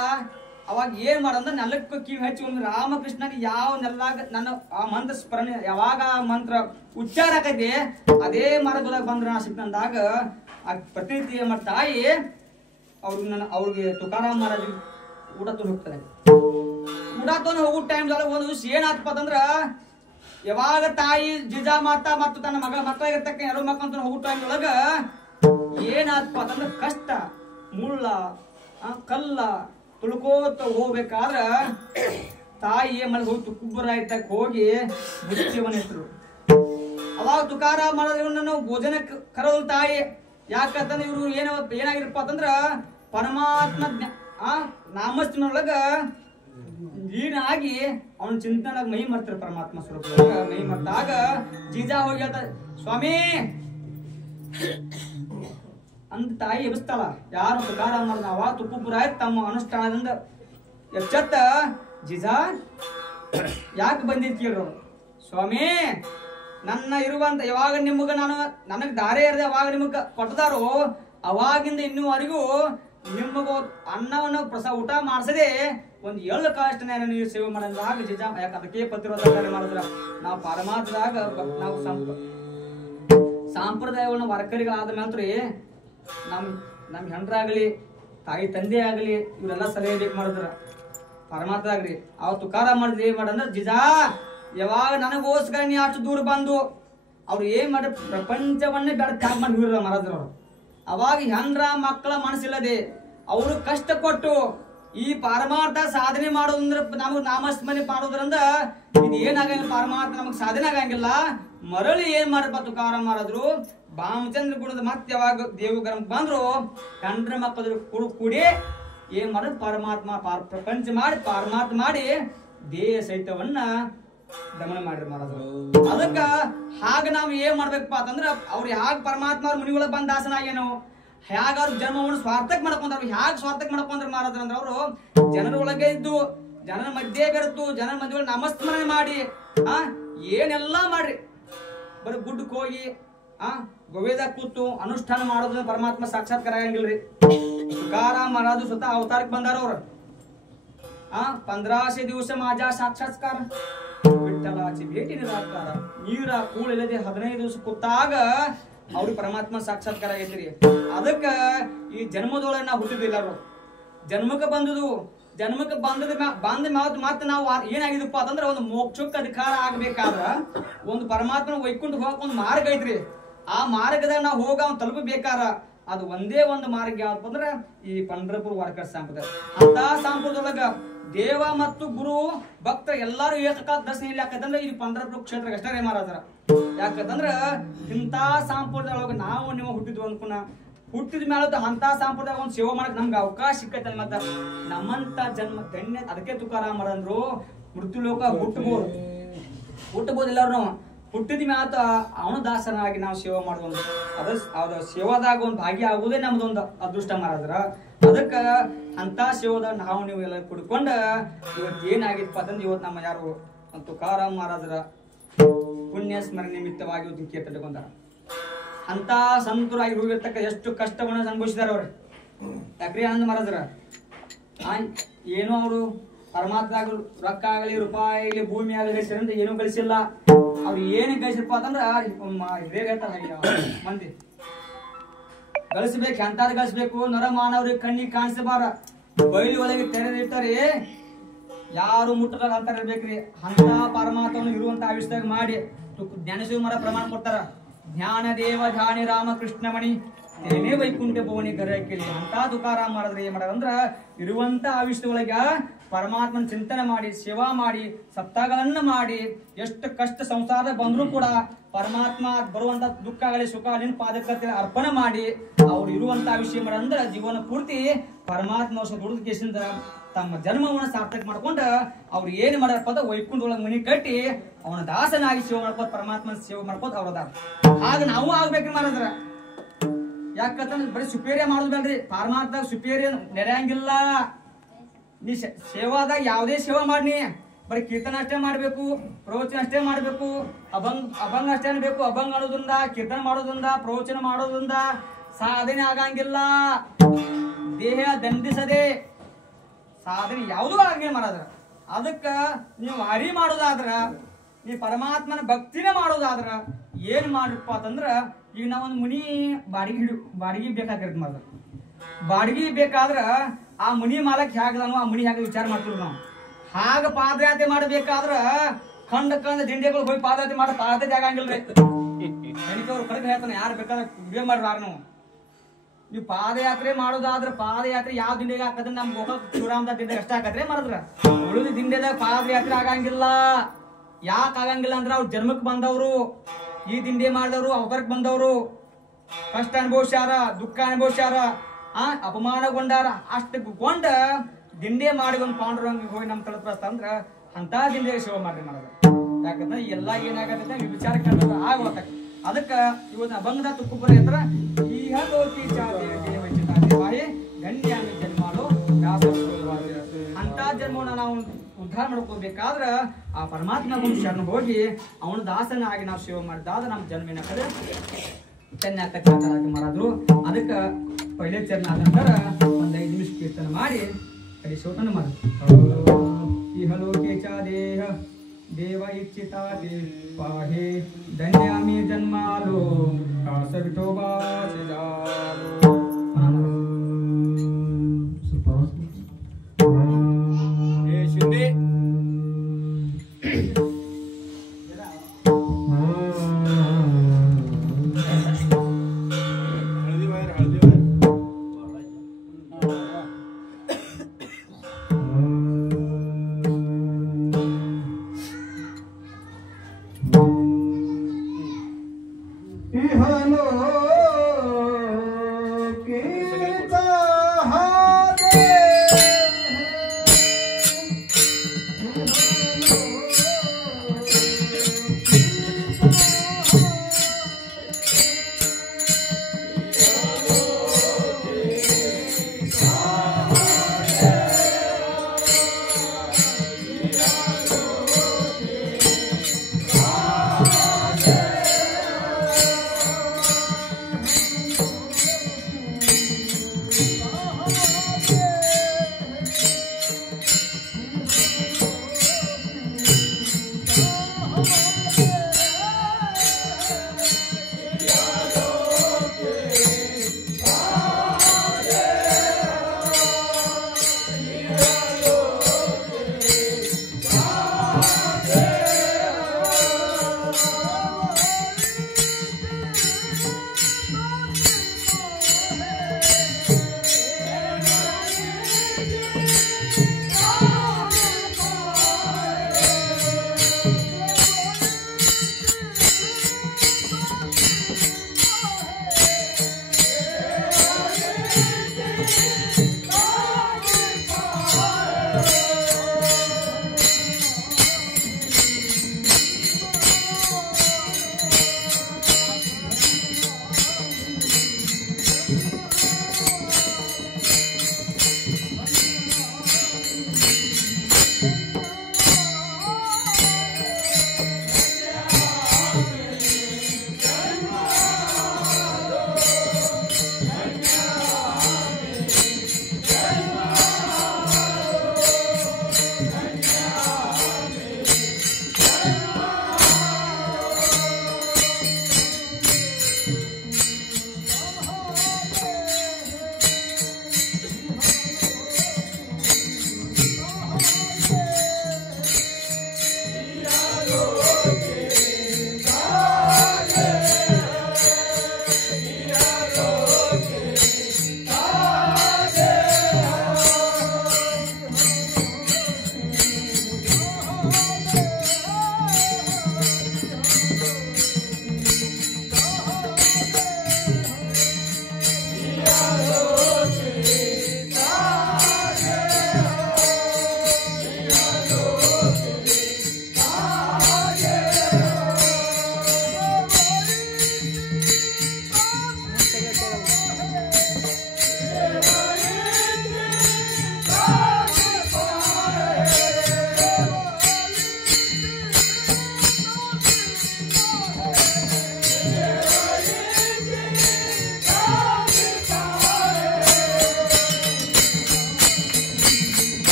ಅವಾಗ ಏನ್ ಮಾಡಂದ್ರ ನೆಲಕ್ಕ ಕಿವಿ ಹಚ್ಚಿ ಒಂದು ರಾಮಕೃಷ್ಣನಿಗೆ ಯಾವ ನೆಲದಾಗ ನನ್ನ ಆ ಮಂತ್ರ ಸ್ಮರಣೆ ಯಾವಾಗ ಆ ಮಂತ್ರ ಉಚ್ಚಾರ ಆಕೈತಿ ಅದೇ ಮಾರ್ಗದಾಗ ಬಂದ್ರ ನಾ ಸಿಕ್ತಂದಾಗ ಆ ಪ್ರತಿನಿಧಿ ಏನ್ ಮಾಡ್ತ ತಾಯಿ ಅವ್ರಿಗೆ ತುಕಾರಾಮ್ ಮಹಾರಾಜ್ ಊಟ ತೊಗೊಂಡು ಹೋಗ್ತಾರೆ. ಊಟ ತೊಗೊಂಡು ಹೋಗೋ ಟೈಮ್ದೊಳಗೆ ಒಂದು ದಿವಸ ಏನಾಗ್ತಪ್ಪ ಅಂತಂದ್ರ ಯಾವಾಗ ತಾಯಿ ಜಿಜಾಮಾತ ಮತ್ತು ತನ್ನ ಮಕ್ಕಳಿಗಿರ್ತಕ್ಕ ಎರಡು ಮಕ್ಕಳ ಹೋಗೋ ಟೈಮ್ ಒಳಗ ಏನಾದ್ಪ ಅಂತಂದ್ರೆ ಕಷ್ಟ ಮುಳ್ಳ ಕಲ್ಲ ತುಳ್ಕೋತ ಹೋಗ್ಬೇಕಾದ್ರ ತಾಯಿ ಏನ್ ಮಾಡಿ ಹೋಗಿ ತುಕ್ಕುಬ್ಬರಾಯ್ತಕ್ ಹೋಗಿ ಮುಚ್ಚಿಯವನ ಹೆಸರು. ಅವಾಗ ತುಕಾರ ಮಾಡೋದ್ರಿಂದ ಭೋಜನ ಕರೋದು ತಾಯಿ. ಯಾಕಂತಂದ್ರೆ ಇವ್ರು ಏನಾಗಿರಪ್ಪ ಅಂತಂದ್ರ ಪರಮಾತ್ಮ ನಾಮಸ್ತಿನೊಳಗ ಲೀನಾಗಿ ಅವನ ಚಿಂತನಾಗ ಮೈ ಮಾಡ್ತಾರೆ. ಪರಮಾತ್ಮ ಸ್ವರೂಪದೊಳಗ ಮೈ ಮಾಡ್ದಾಗ ಜೀಜಾ ಹೋಗಿ ಹೇಳ್ತಾರೆ, ಸ್ವಾಮಿ ಅಂತ ತಾಯಿ ಎಬ್ಸ್ತಾಳ. ಯಾರು ತುಕಾರ ಮಾಡೋದು ಅವಾಗ ತುಕ್ಕುಪುರ ತಮ್ಮ ಅನುಷ್ಠಾನದಿಂದ ಎಚ್ಚತ್ತ, ಜೀಜಾ ಯಾಕೆ ಬಂದಿದ್ ಕೇಳ್ರು. ಸ್ವಾಮಿ ನನ್ನ ಇರುವಂತ ಯಾವಾಗ ನಿಮಗ ನನಗ್ ದಾರಿ ಇರದೆ ಅವಾಗ ನಿಮಗ ಕೊಟ್ಟದಾರೋ ಅವಾಗಿಂದ ಇನ್ನೂವರೆಗೂ ನಿಮಗ ಅನ್ನವನ್ನು ಊಟ ಮಾಡಿಸದೆ ಒಂದ್ 7 ಕಾಷ್ಟನೇ ನೀವು ಸೇವೆ ಮಾಡಲ್ಲ. ಆಗ ಜಿಜಾ ಯಾಕೆ ಅದಕ್ಕೆ ಪತಿರೋಧ ಮಾಡಿದ್ರ ನಾವು ಪರಮಾತ್ಮದಾಗ ನಾವು ಸಾಂಪ್ರದಾಯವನ್ನ ವರ್ಕರಿಗಳಾದ ಮೇಲ್ರಿ ನಮ್ ಹೆಂಡ್ರಾಗ್ಲಿ ತಾಯಿ ತಂದೆ ಆಗ್ಲಿ ಇವರೆಲ್ಲ ಸರಿಯಾಗಿ ಮಾಡಿದ್ರ ಪರಮಾತ್ಮ ಅವ್ ತುಕಾರ ಮಾಡಿದ್ರಿ ಏನ್ ಮಾಡಂದ್ರ ಜಿಜಾ ಯಾವಾಗ ನನಗೋಸ್ಕರ ನೀ ಅಷ್ಟು ದೂರ ಬಂದು ಅವ್ರು ಏನ್ ಮಾಡ್ರ ಪ್ರಪಂಚವನ್ನೇ ಬೇಡ ತ್ಯಾಗ ಮಾಡಿ ಹೋಗಿರ ಮಹಾರಾಜ್ರ ಅವ್ರು. ಅವಾಗ ಹೆಂಡ್ರ ಮಕ್ಕಳ ಮನಸ್ಸಿಲ್ಲದೆ ಅವರು ಕಷ್ಟ ಕೊಟ್ಟು ಈ ಪರಮಾರ್ಥ ಸಾಧನೆ ಮಾಡೋದಂದ್ರ ನಮಗ್ ನಾಮಸ್ಮರಣೆ ಮಾಡೋದ್ರಿಂದ ಇದು ಏನಾಗಂಗಿಲ್ಲ, ಪರಮಾರ್ಥ ನಮಗ್ ಸಾಧನೆ ಆಗಂಗಿಲ್ಲ. ಮರಳಿ ಏನ್ ಮಾಡ್ರಪ್ಪ ತುಕಾರ ಮಾಡಿದ್ರು ಬಾಮಚಂದ್ರ ಗುಣದ ಮತ್ತೆ ಯಾವಾಗ ದೇವಗರಂ ಬಂದ್ರು ಹೆಂಡ್ರ ಮಕ್ಕಳು ಕೂಡಿ ಏನ್ ಮಾಡಿದ್ರು ಪರಮಾತ್ಮ ಪ್ರಪಂಚ ಮಾಡಿ ಪರಮಾತ್ಮ ಮಾಡಿ ದೇಹ ಸಹಿತವನ್ನ ದಮನ ಮಾಡಿದ್ರು ಮಹಾರಾಜರು. ಅದಕ್ಕ ಹಾಗ ನಾವ್ ಏನ್ ಮಾಡ್ಬೇಕಪ್ಪ ಅಂತಂದ್ರ ಅವ್ರು ಹ್ಯಾಗ ಪರಮಾತ್ಮ ಅವ್ರ ಮುನಿಗಳ ಬಂದ ದಾಸನಾಗೇನು ಹ್ಯಾಗ ಅವ್ರ ಜನ್ಮವನ್ನು ಸ್ವಾರ್ಥಕ್ ಮಾಡ್ಕೊಂಡ್ರು. ಹ್ಯಾಗ ಸ್ವಾರ್ಥಕ್ ಮಾಡ್ಕೊಂಡ್ರ ಮಹಾರಾಜರು ಅಂದ್ರೆ ಅವರು ಜನರ ಒಳಗೆ ಇದ್ದು ಜನರ ಮಧ್ಯೆ ಬೆರೆತು ಜನರ ಮಧ್ಯೆ ನಮಸ್ಮರಣೆ ಮಾಡಿ ಏನೆಲ್ಲಾ ಮಾಡ್ರಿ. ಬರೀ ಗುಡ್ಡಕ್ಕೆ ಹೋಗಿ ಗೋವೇದಾಗ ಕೂತು ಅನುಷ್ಠಾನ ಮಾಡೋದ್ರ ಪರಮಾತ್ಮ ಸಾಕ್ಷಾತ್ಕಾರ ಆಗಂಗಿಲ್ರಿ. ತುಕಾರಾಮ್ ಮಹಾರಾಜು ಸ್ವತಃ ಅವತಾರಕ್ಕೆ ಬಂದಾರ ಅವ್ರ 1500 ದಿವಸ ಮಾಜಾ ಸಾಕ್ಷಾತ್ಕಾರ ಬಿಟ್ಟಲಾಚಿ ಭೇಟಿ ನಿರಾಕಾರ ನೀರ ಕೂಳಿಲ್ಲದೆ 15 ದಿವಸ ಕೂತಾಗ ಅವ್ರಿಗೆ ಪರಮಾತ್ಮ ಸಾಕ್ಷಾತ್ಕಾರ ಆಗೈತ್ರಿ. ಅದಕ್ಕ ಈ ಜನ್ಮದೊಳಗೆ ನಾವು ಹುಟ್ಟಿದಿಲ್ಲ. ಜನ್ಮಕ್ಕೆ ಬಂದದು ಜನ್ಮಕ್ಕೆ ಬಂದ ಮತ್ತೆ ನಾವು ಏನಾಗಿದಪ್ಪ ಅಂತಂದ್ರೆ ಒಂದು ಮೋಕ್ಷಕ್ಕೆ ಅಧಿಕಾರ ಆಗ್ಬೇಕಾದ್ರ ಒಂದು ಪರಮಾತ್ಮನ ವೈಕುಂಠ ಹೋಗಕ್ ಒಂದು ಮಾರ್ಗ ಐತ್ರಿ. ಆ ಮಾರ್ಗದಾಗ ನಾವು ಹೋಗ ಅವ್ನು ತಲುಪಬೇಕಾರ ಅದು ಒಂದೇ ಒಂದು ಮಾರ್ಗ ಯಾವ್ದಪ್ಪ ಅಂದ್ರ ಈ ಪಂಢರಪುರ ವಾರಕರಿ ಸಂಪ್ರದಾಯ. ಅಂತ ಸಂಪ್ರದಾಯದೊಳಗ ದೇವ ಮತ್ತು ಗುರು ಭಕ್ತ ಎಲ್ಲಾರು ಏಕಕಾಲ ದರ್ಶನ ಇಲ್ಲ. ಯಾಕಂದ್ರೆ ಈ ಪಂಢರಪುರ ಕ್ಷೇತ್ರ ಅಷ್ಟೇ ಮಹಾರಾಜರ. ಯಾಕಂದ್ರ ಇಂಥ ಸಂಪ್ರದಾಯದೊಳಗ ನಾವು ನೀವು ಹುಟ್ಟಿದ್ವು ಅನ್ಕುನ ಹುಟ್ಟಿದ ಮೇಲೆ ಅಂತ ಸಂಪ್ರದಾಯ ಒಂದು ಸೇವೆ ಮಾಡಕ್ ನಮ್ಗೆ ಅವಕಾಶ ಸಿಕ್ಕೈತೆ. ಮತ್ತ ನಮ್ಮಂತ ಜನ್ಮ ಧನ್ಯ. ಅದಕ್ಕೆ ತುಕಾರಾಮ್ ಮಾಡಂದ್ರು ಮೃತ್ಯು ಲೋಕ ಹುಟ್ಟಬಹುದು ಎಲ್ಲಾರು ನಾವು ಹುಟ್ಟಿದ ಮ್ಯಾತ ಅವನ ದಾಸನಾಗಿ ನಾವು ಸೇವೆ ಮಾಡುವಂತ ಅದ ಸೇವಾದಾಗ ಒಂದು ಭಾಗಿ ಆಗುವುದೇ ನಮ್ದೊಂದು ಅದೃಷ್ಟ ಮಹಾರಾಜರ. ಅದಕ್ಕ ಅಂತ ಸೇವಾದಾಗ ನಾವು ನೀವು ಎಲ್ಲ ಕುಡ್ಕೊಂಡ ಇವತ್ತು ಏನಾಗಿತ್ತಪ್ಪ ಅಂತಂದ್ರೆ ಇವತ್ತು ನಮ್ಮ ಯಾರು ತುಕಾರಾಮ್ ಮಹಾರಾಜರ ಪುಣ್ಯ ಸ್ಮರಣೆ ನಿಮಿತ್ತವಾಗಿ ಇವತ್ತು ಕೀರ್ತಕೊಂಡಾರ. ಅಂತ ಸಂತರಾಗಿ ಹೋಗಿರ್ತಕ್ಕ ಎಷ್ಟು ಕಷ್ಟವನ್ನು ಅನುಭವಿಸಿದಾರ ಅವ್ರು. ಯಾಕ್ರಿ ಆನಂದ ಮಹಾರಾಜರ ಏನೋ ಅವರು ಪರಮಾತ್ಮ ರೊಕ್ಕ ಆಗಲಿ ರೂಪಾಯಿ ಆಗಲಿ ಭೂಮಿ ಆಗಲಿ ಗಳಿಸಿದ್ರೆ ಏನೂ ಗಳಿಸಿಲ್ಲ. ಅವ್ರು ಏನು ಗಳಿಸಿರಪ್ಪ ಅಂತಂದ್ರ ಹಿರಿಯರ್ ಹೇಳ್ತಾರ ಮಂದಿ ಗಳಿಸ್ಬೇಕು ಎಂತಾದ್ ಗಳಿಸ್ಬೇಕು ನರ ಮಾನವ್ರಿಗೆ ಕಣ್ಣಿಗೆ ಕಾಣಿಸಬಾರ ಬಯಲು ಒಳಗೆ ತೆರೆದಿರ್ತಾರೆ ಯಾರು ಮುಟ್ಟದಾಗ ಅಂತಾರ ಇರ್ಬೇಕ್ರಿ. ಅಂತ ಪರಮಾತ್ಮನು ಇರುವಂತ ಆವಿಷ್ದಾಗ ಮಾಡಿ ಜ್ಞಾನಶಿವ ಮರ ಪ್ರಮಾಣ ಕೊಡ್ತಾರ. ಜ್ಞಾನ ದೇವ ಧ್ಯಾನಿ ರಾಮಕೃಷ್ಣ ಮಣಿ ಏನೇ ವೈಕುಂಠ ಭುವನಿ ಗರ ಕೇಳಿ. ಅಂತ ತುಕಾರಾಮ್ ಮಾಡಿದ್ರೆ ಏನ್ ಮಾಡಾರಂದ್ರ ಇರುವಂತ ಆವಿಷ್ಯದೊಳಗ ಪರಮಾತ್ಮನ ಚಿಂತನೆ ಮಾಡಿ ಸೇವಾ ಮಾಡಿ ಸಪ್ತಾಹಗಳನ್ನ ಮಾಡಿ ಎಷ್ಟು ಕಷ್ಟ ಸಂಸಾರ ಬಂದ್ರು ಕೂಡ ಪರಮಾತ್ಮ ಬರುವಂತ ದುಃಖ ಆಗಲಿ ಸುಖ ನಿನ್ ಪಾದಕತೆ ಅರ್ಪಣೆ ಮಾಡಿ ಅವ್ರು ಇರುವಂತ ವಿಷಯ ಮಾಡಂದ್ರ ಜೀವನ ಪೂರ್ತಿ ಪರಮಾತ್ಮ ದುಡಿದ ಕೇಸಿಂದ ತಮ್ಮ ಜನ್ಮವನ್ನ ಸಾರ್ಥಕ ಮಾಡ್ಕೊಂಡ ಅವ್ರು ಏನ್ ಮಾಡ್ಯಾರಪ್ಪ ಅಂತ ವೈಕುಂಠದೊಳಗೆ ಮನಿ ಕಟ್ಟಿ ಅವನ ದಾಸನಾಗಿ ಸೇವೆ ಮಾಡ್ಕೋತ ಪರಮಾತ್ಮನ ಸೇವೆ ಮಾಡ್ಕೋತ ಅವ್ರದ. ಆಗ ನಾವು ಆಗ್ಬೇಕ್ರಿ ಮಾಡಿದ್ರ. ಯಾಕಂತಂದ್ರೆ ಬರೀ ಸುಪೇರಿಯ ಮಾಡೋದು ಬೇಡ್ರಿ. ಪರಮಾತ್ಮ ಸುಪೇರಿಯ ನೆರೆಯಂಗಿಲ್ಲ. ನೀ ಸೇವಾದಾಗ ಯಾವುದೇ ಸೇವಾ ಮಾಡಿ ಬರೀ ಕೀರ್ತನ ಅಷ್ಟೇ ಮಾಡ್ಬೇಕು, ಪ್ರವಚನ ಅಷ್ಟೇ ಮಾಡ್ಬೇಕು, ಅಭಂಗ ಅಷ್ಟೇ ಅನ್ಬೇಕು. ಅಭಂಗ ಮಾಡೋದ್ರಿಂದ ಕೀರ್ತನ ಮಾಡೋದ್ರಿಂದ ಪ್ರವಚನ ಮಾಡೋದ್ರಿಂದ ಸಾಧನೆ ಆಗಂಗಿಲ್ಲ. ದೇಹ ದಂಡಿಸದೆ ಸಾಧನೆ ಯಾವುದೂ ಆಗಂಗಿಲ್ಲ ಮಹಾರಾಜರ. ಅದಕ್ಕ ನೀವು ಅರಿ ಮಾಡೋದಾದ್ರ ನೀ ಪರಮಾತ್ಮನ ಭಕ್ತಿನೇ ಮಾಡೋದಾದ್ರ ಏನ್ ಮಾಡ್ರಪ್ಪ ಅಂತಂದ್ರ ಈಗ ನಾವೊಂದು ಮುನಿ ಬಾಡಿಗೆ ಬೇಕಾಗಿರತ್ ಮಹಾರಾಜ. ಬಾಡಿಗೆ ಬೇಕಾದ್ರ ಆ ಮುನಿ ಮಾಲಕ್ ಹೇಗದಾನು ಆ ಮುನಿ ಹೇಗ ವಿಚಾರ ಮಾಡ್ತೀವಿ ನಾವು. ಹಾಗ ಪಾದಯಾತ್ರೆ ಮಾಡಬೇಕಾದ್ರ ಕಂಡ ದಿಂಡೆಗಳು ಹೋಗಿ ಪಾದಯಾತ್ರೆ ಮಾಡಿ ಪಾದಯಾತ್ರೆ ಆಗಂಗಿಲ್ರಿ. ಹೆಣಿಕವ್ರು ಕಡೆಗೆ ಹೇಳ್ತಾನೆ, ಯಾರು ಬೇಕಾದ್ರೆ ವಿಡಿಯೋ ಮಾಡ್ರಾರ ನೀವು ಪಾದಯಾತ್ರೆ ಮಾಡೋದಾದ್ರೆ ಪಾದಯಾತ್ರೆ ಯಾವ ದಿಂಡೆಗೆ ಹಾಕದ್ರೆ ನಮ್ ಗೋಕಾಕ್ ಶಿವರಾಮದ ದಿಂಡೆಗೆ ಅಷ್ಟ ಹಾಕತ್ರೆ ಮಾಡಿದ್ರ ಉಳಿದ ದಿಂಡೆದಾಗ ಪಾದಯಾತ್ರೆ ಆಗಂಗಿಲ್ಲ. ಯಾಕೆ ಆಗಂಗಿಲ್ಲ ಅಂದ್ರೆ ಅವ್ರ ಜನ್ಮಕ್ ಬಂದವ್ರು, ಈ ದಿಂಡೆ ಮಾಡಿದವ್ರು, ಅವತಾರಕ್ಕೆ ಬಂದವ್ರು, ಕಷ್ಟ ಅನುಭವಿಸ್ಯಾರ, ದುಃಖ ಅನುಭವಿಸ್ಯಾರ, ಅಪಮಾನಗೊಂಡಾರ. ಅಷ್ಟಗೊಂಡ ದಿಂಡೆ ಮಾಡಿ ಒಂದು ಪಾಂಡುರಂಗ ಹೋಗಿ ನಮ್ ತಲುಪಿಸ್ತ ಅಂದ್ರ ಅಂತ ದಿಂಡೆ ಸೇವೆ ಮಾಡ್ರಿ ಮಾಡೋದು. ಯಾಕಂದ್ರೆ ಎಲ್ಲ ಏನಾಗತ್ತೆ ವಿಚಾರಕ್ಕೆ ಆಗೋತ. ಅದಕ್ಕ ಇವತ್ತು ಅಭಂಗದ ತುಕ್ಕುಪುರ ಹತ್ರ ಈ ಹಲೋಕಿ ಚಾರಿ ಗಣ್ಯಾಮಿ ಜನ್ಮಾಲು ಅಂತ ಜನ್ಮವನ್ನ ನಾವು ಉದ್ಧಾರ ಮಾಡ್ಕೋಬೇಕಾದ್ರ ಆ ಪರಮಾತ್ಮ ಶರಣ ಹೋಗಿ ಅವನ ದಾಸನ ಆಗಿ ನಾವು ಸೇವೆ ಮಾಡಿದಾದ ನಮ್ಮ ಜನ್ಮಿನ ಕಡೆ ಚೆನ್ನಾಗಿ ಮಾಡಿದ್ರು. ಅದಕ್ಕ ಪೈಲೆ ಚರಣ ಆದ ನಂತರ ಒಂದ್ 5 ನಿಮಿಷ ಕೀರ್ತನ ಮಾಡಿ ಕಡೆ ಶೋಕನ ಮಾಡಿ ಈ ಹಲೋಕೆ ಚ ದೇಹ ದೇವ ಇಚ್ಛಿತಾ ಪಾಹೆ ಧನ್ಯಾಮಿ ಜನ್ಮಾಲು ಶಿಂದೆ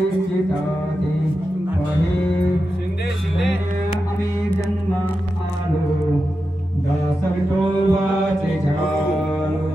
इच्छिताति महे शिंदे शिंदे अमी जन्म आलो दास विठोबा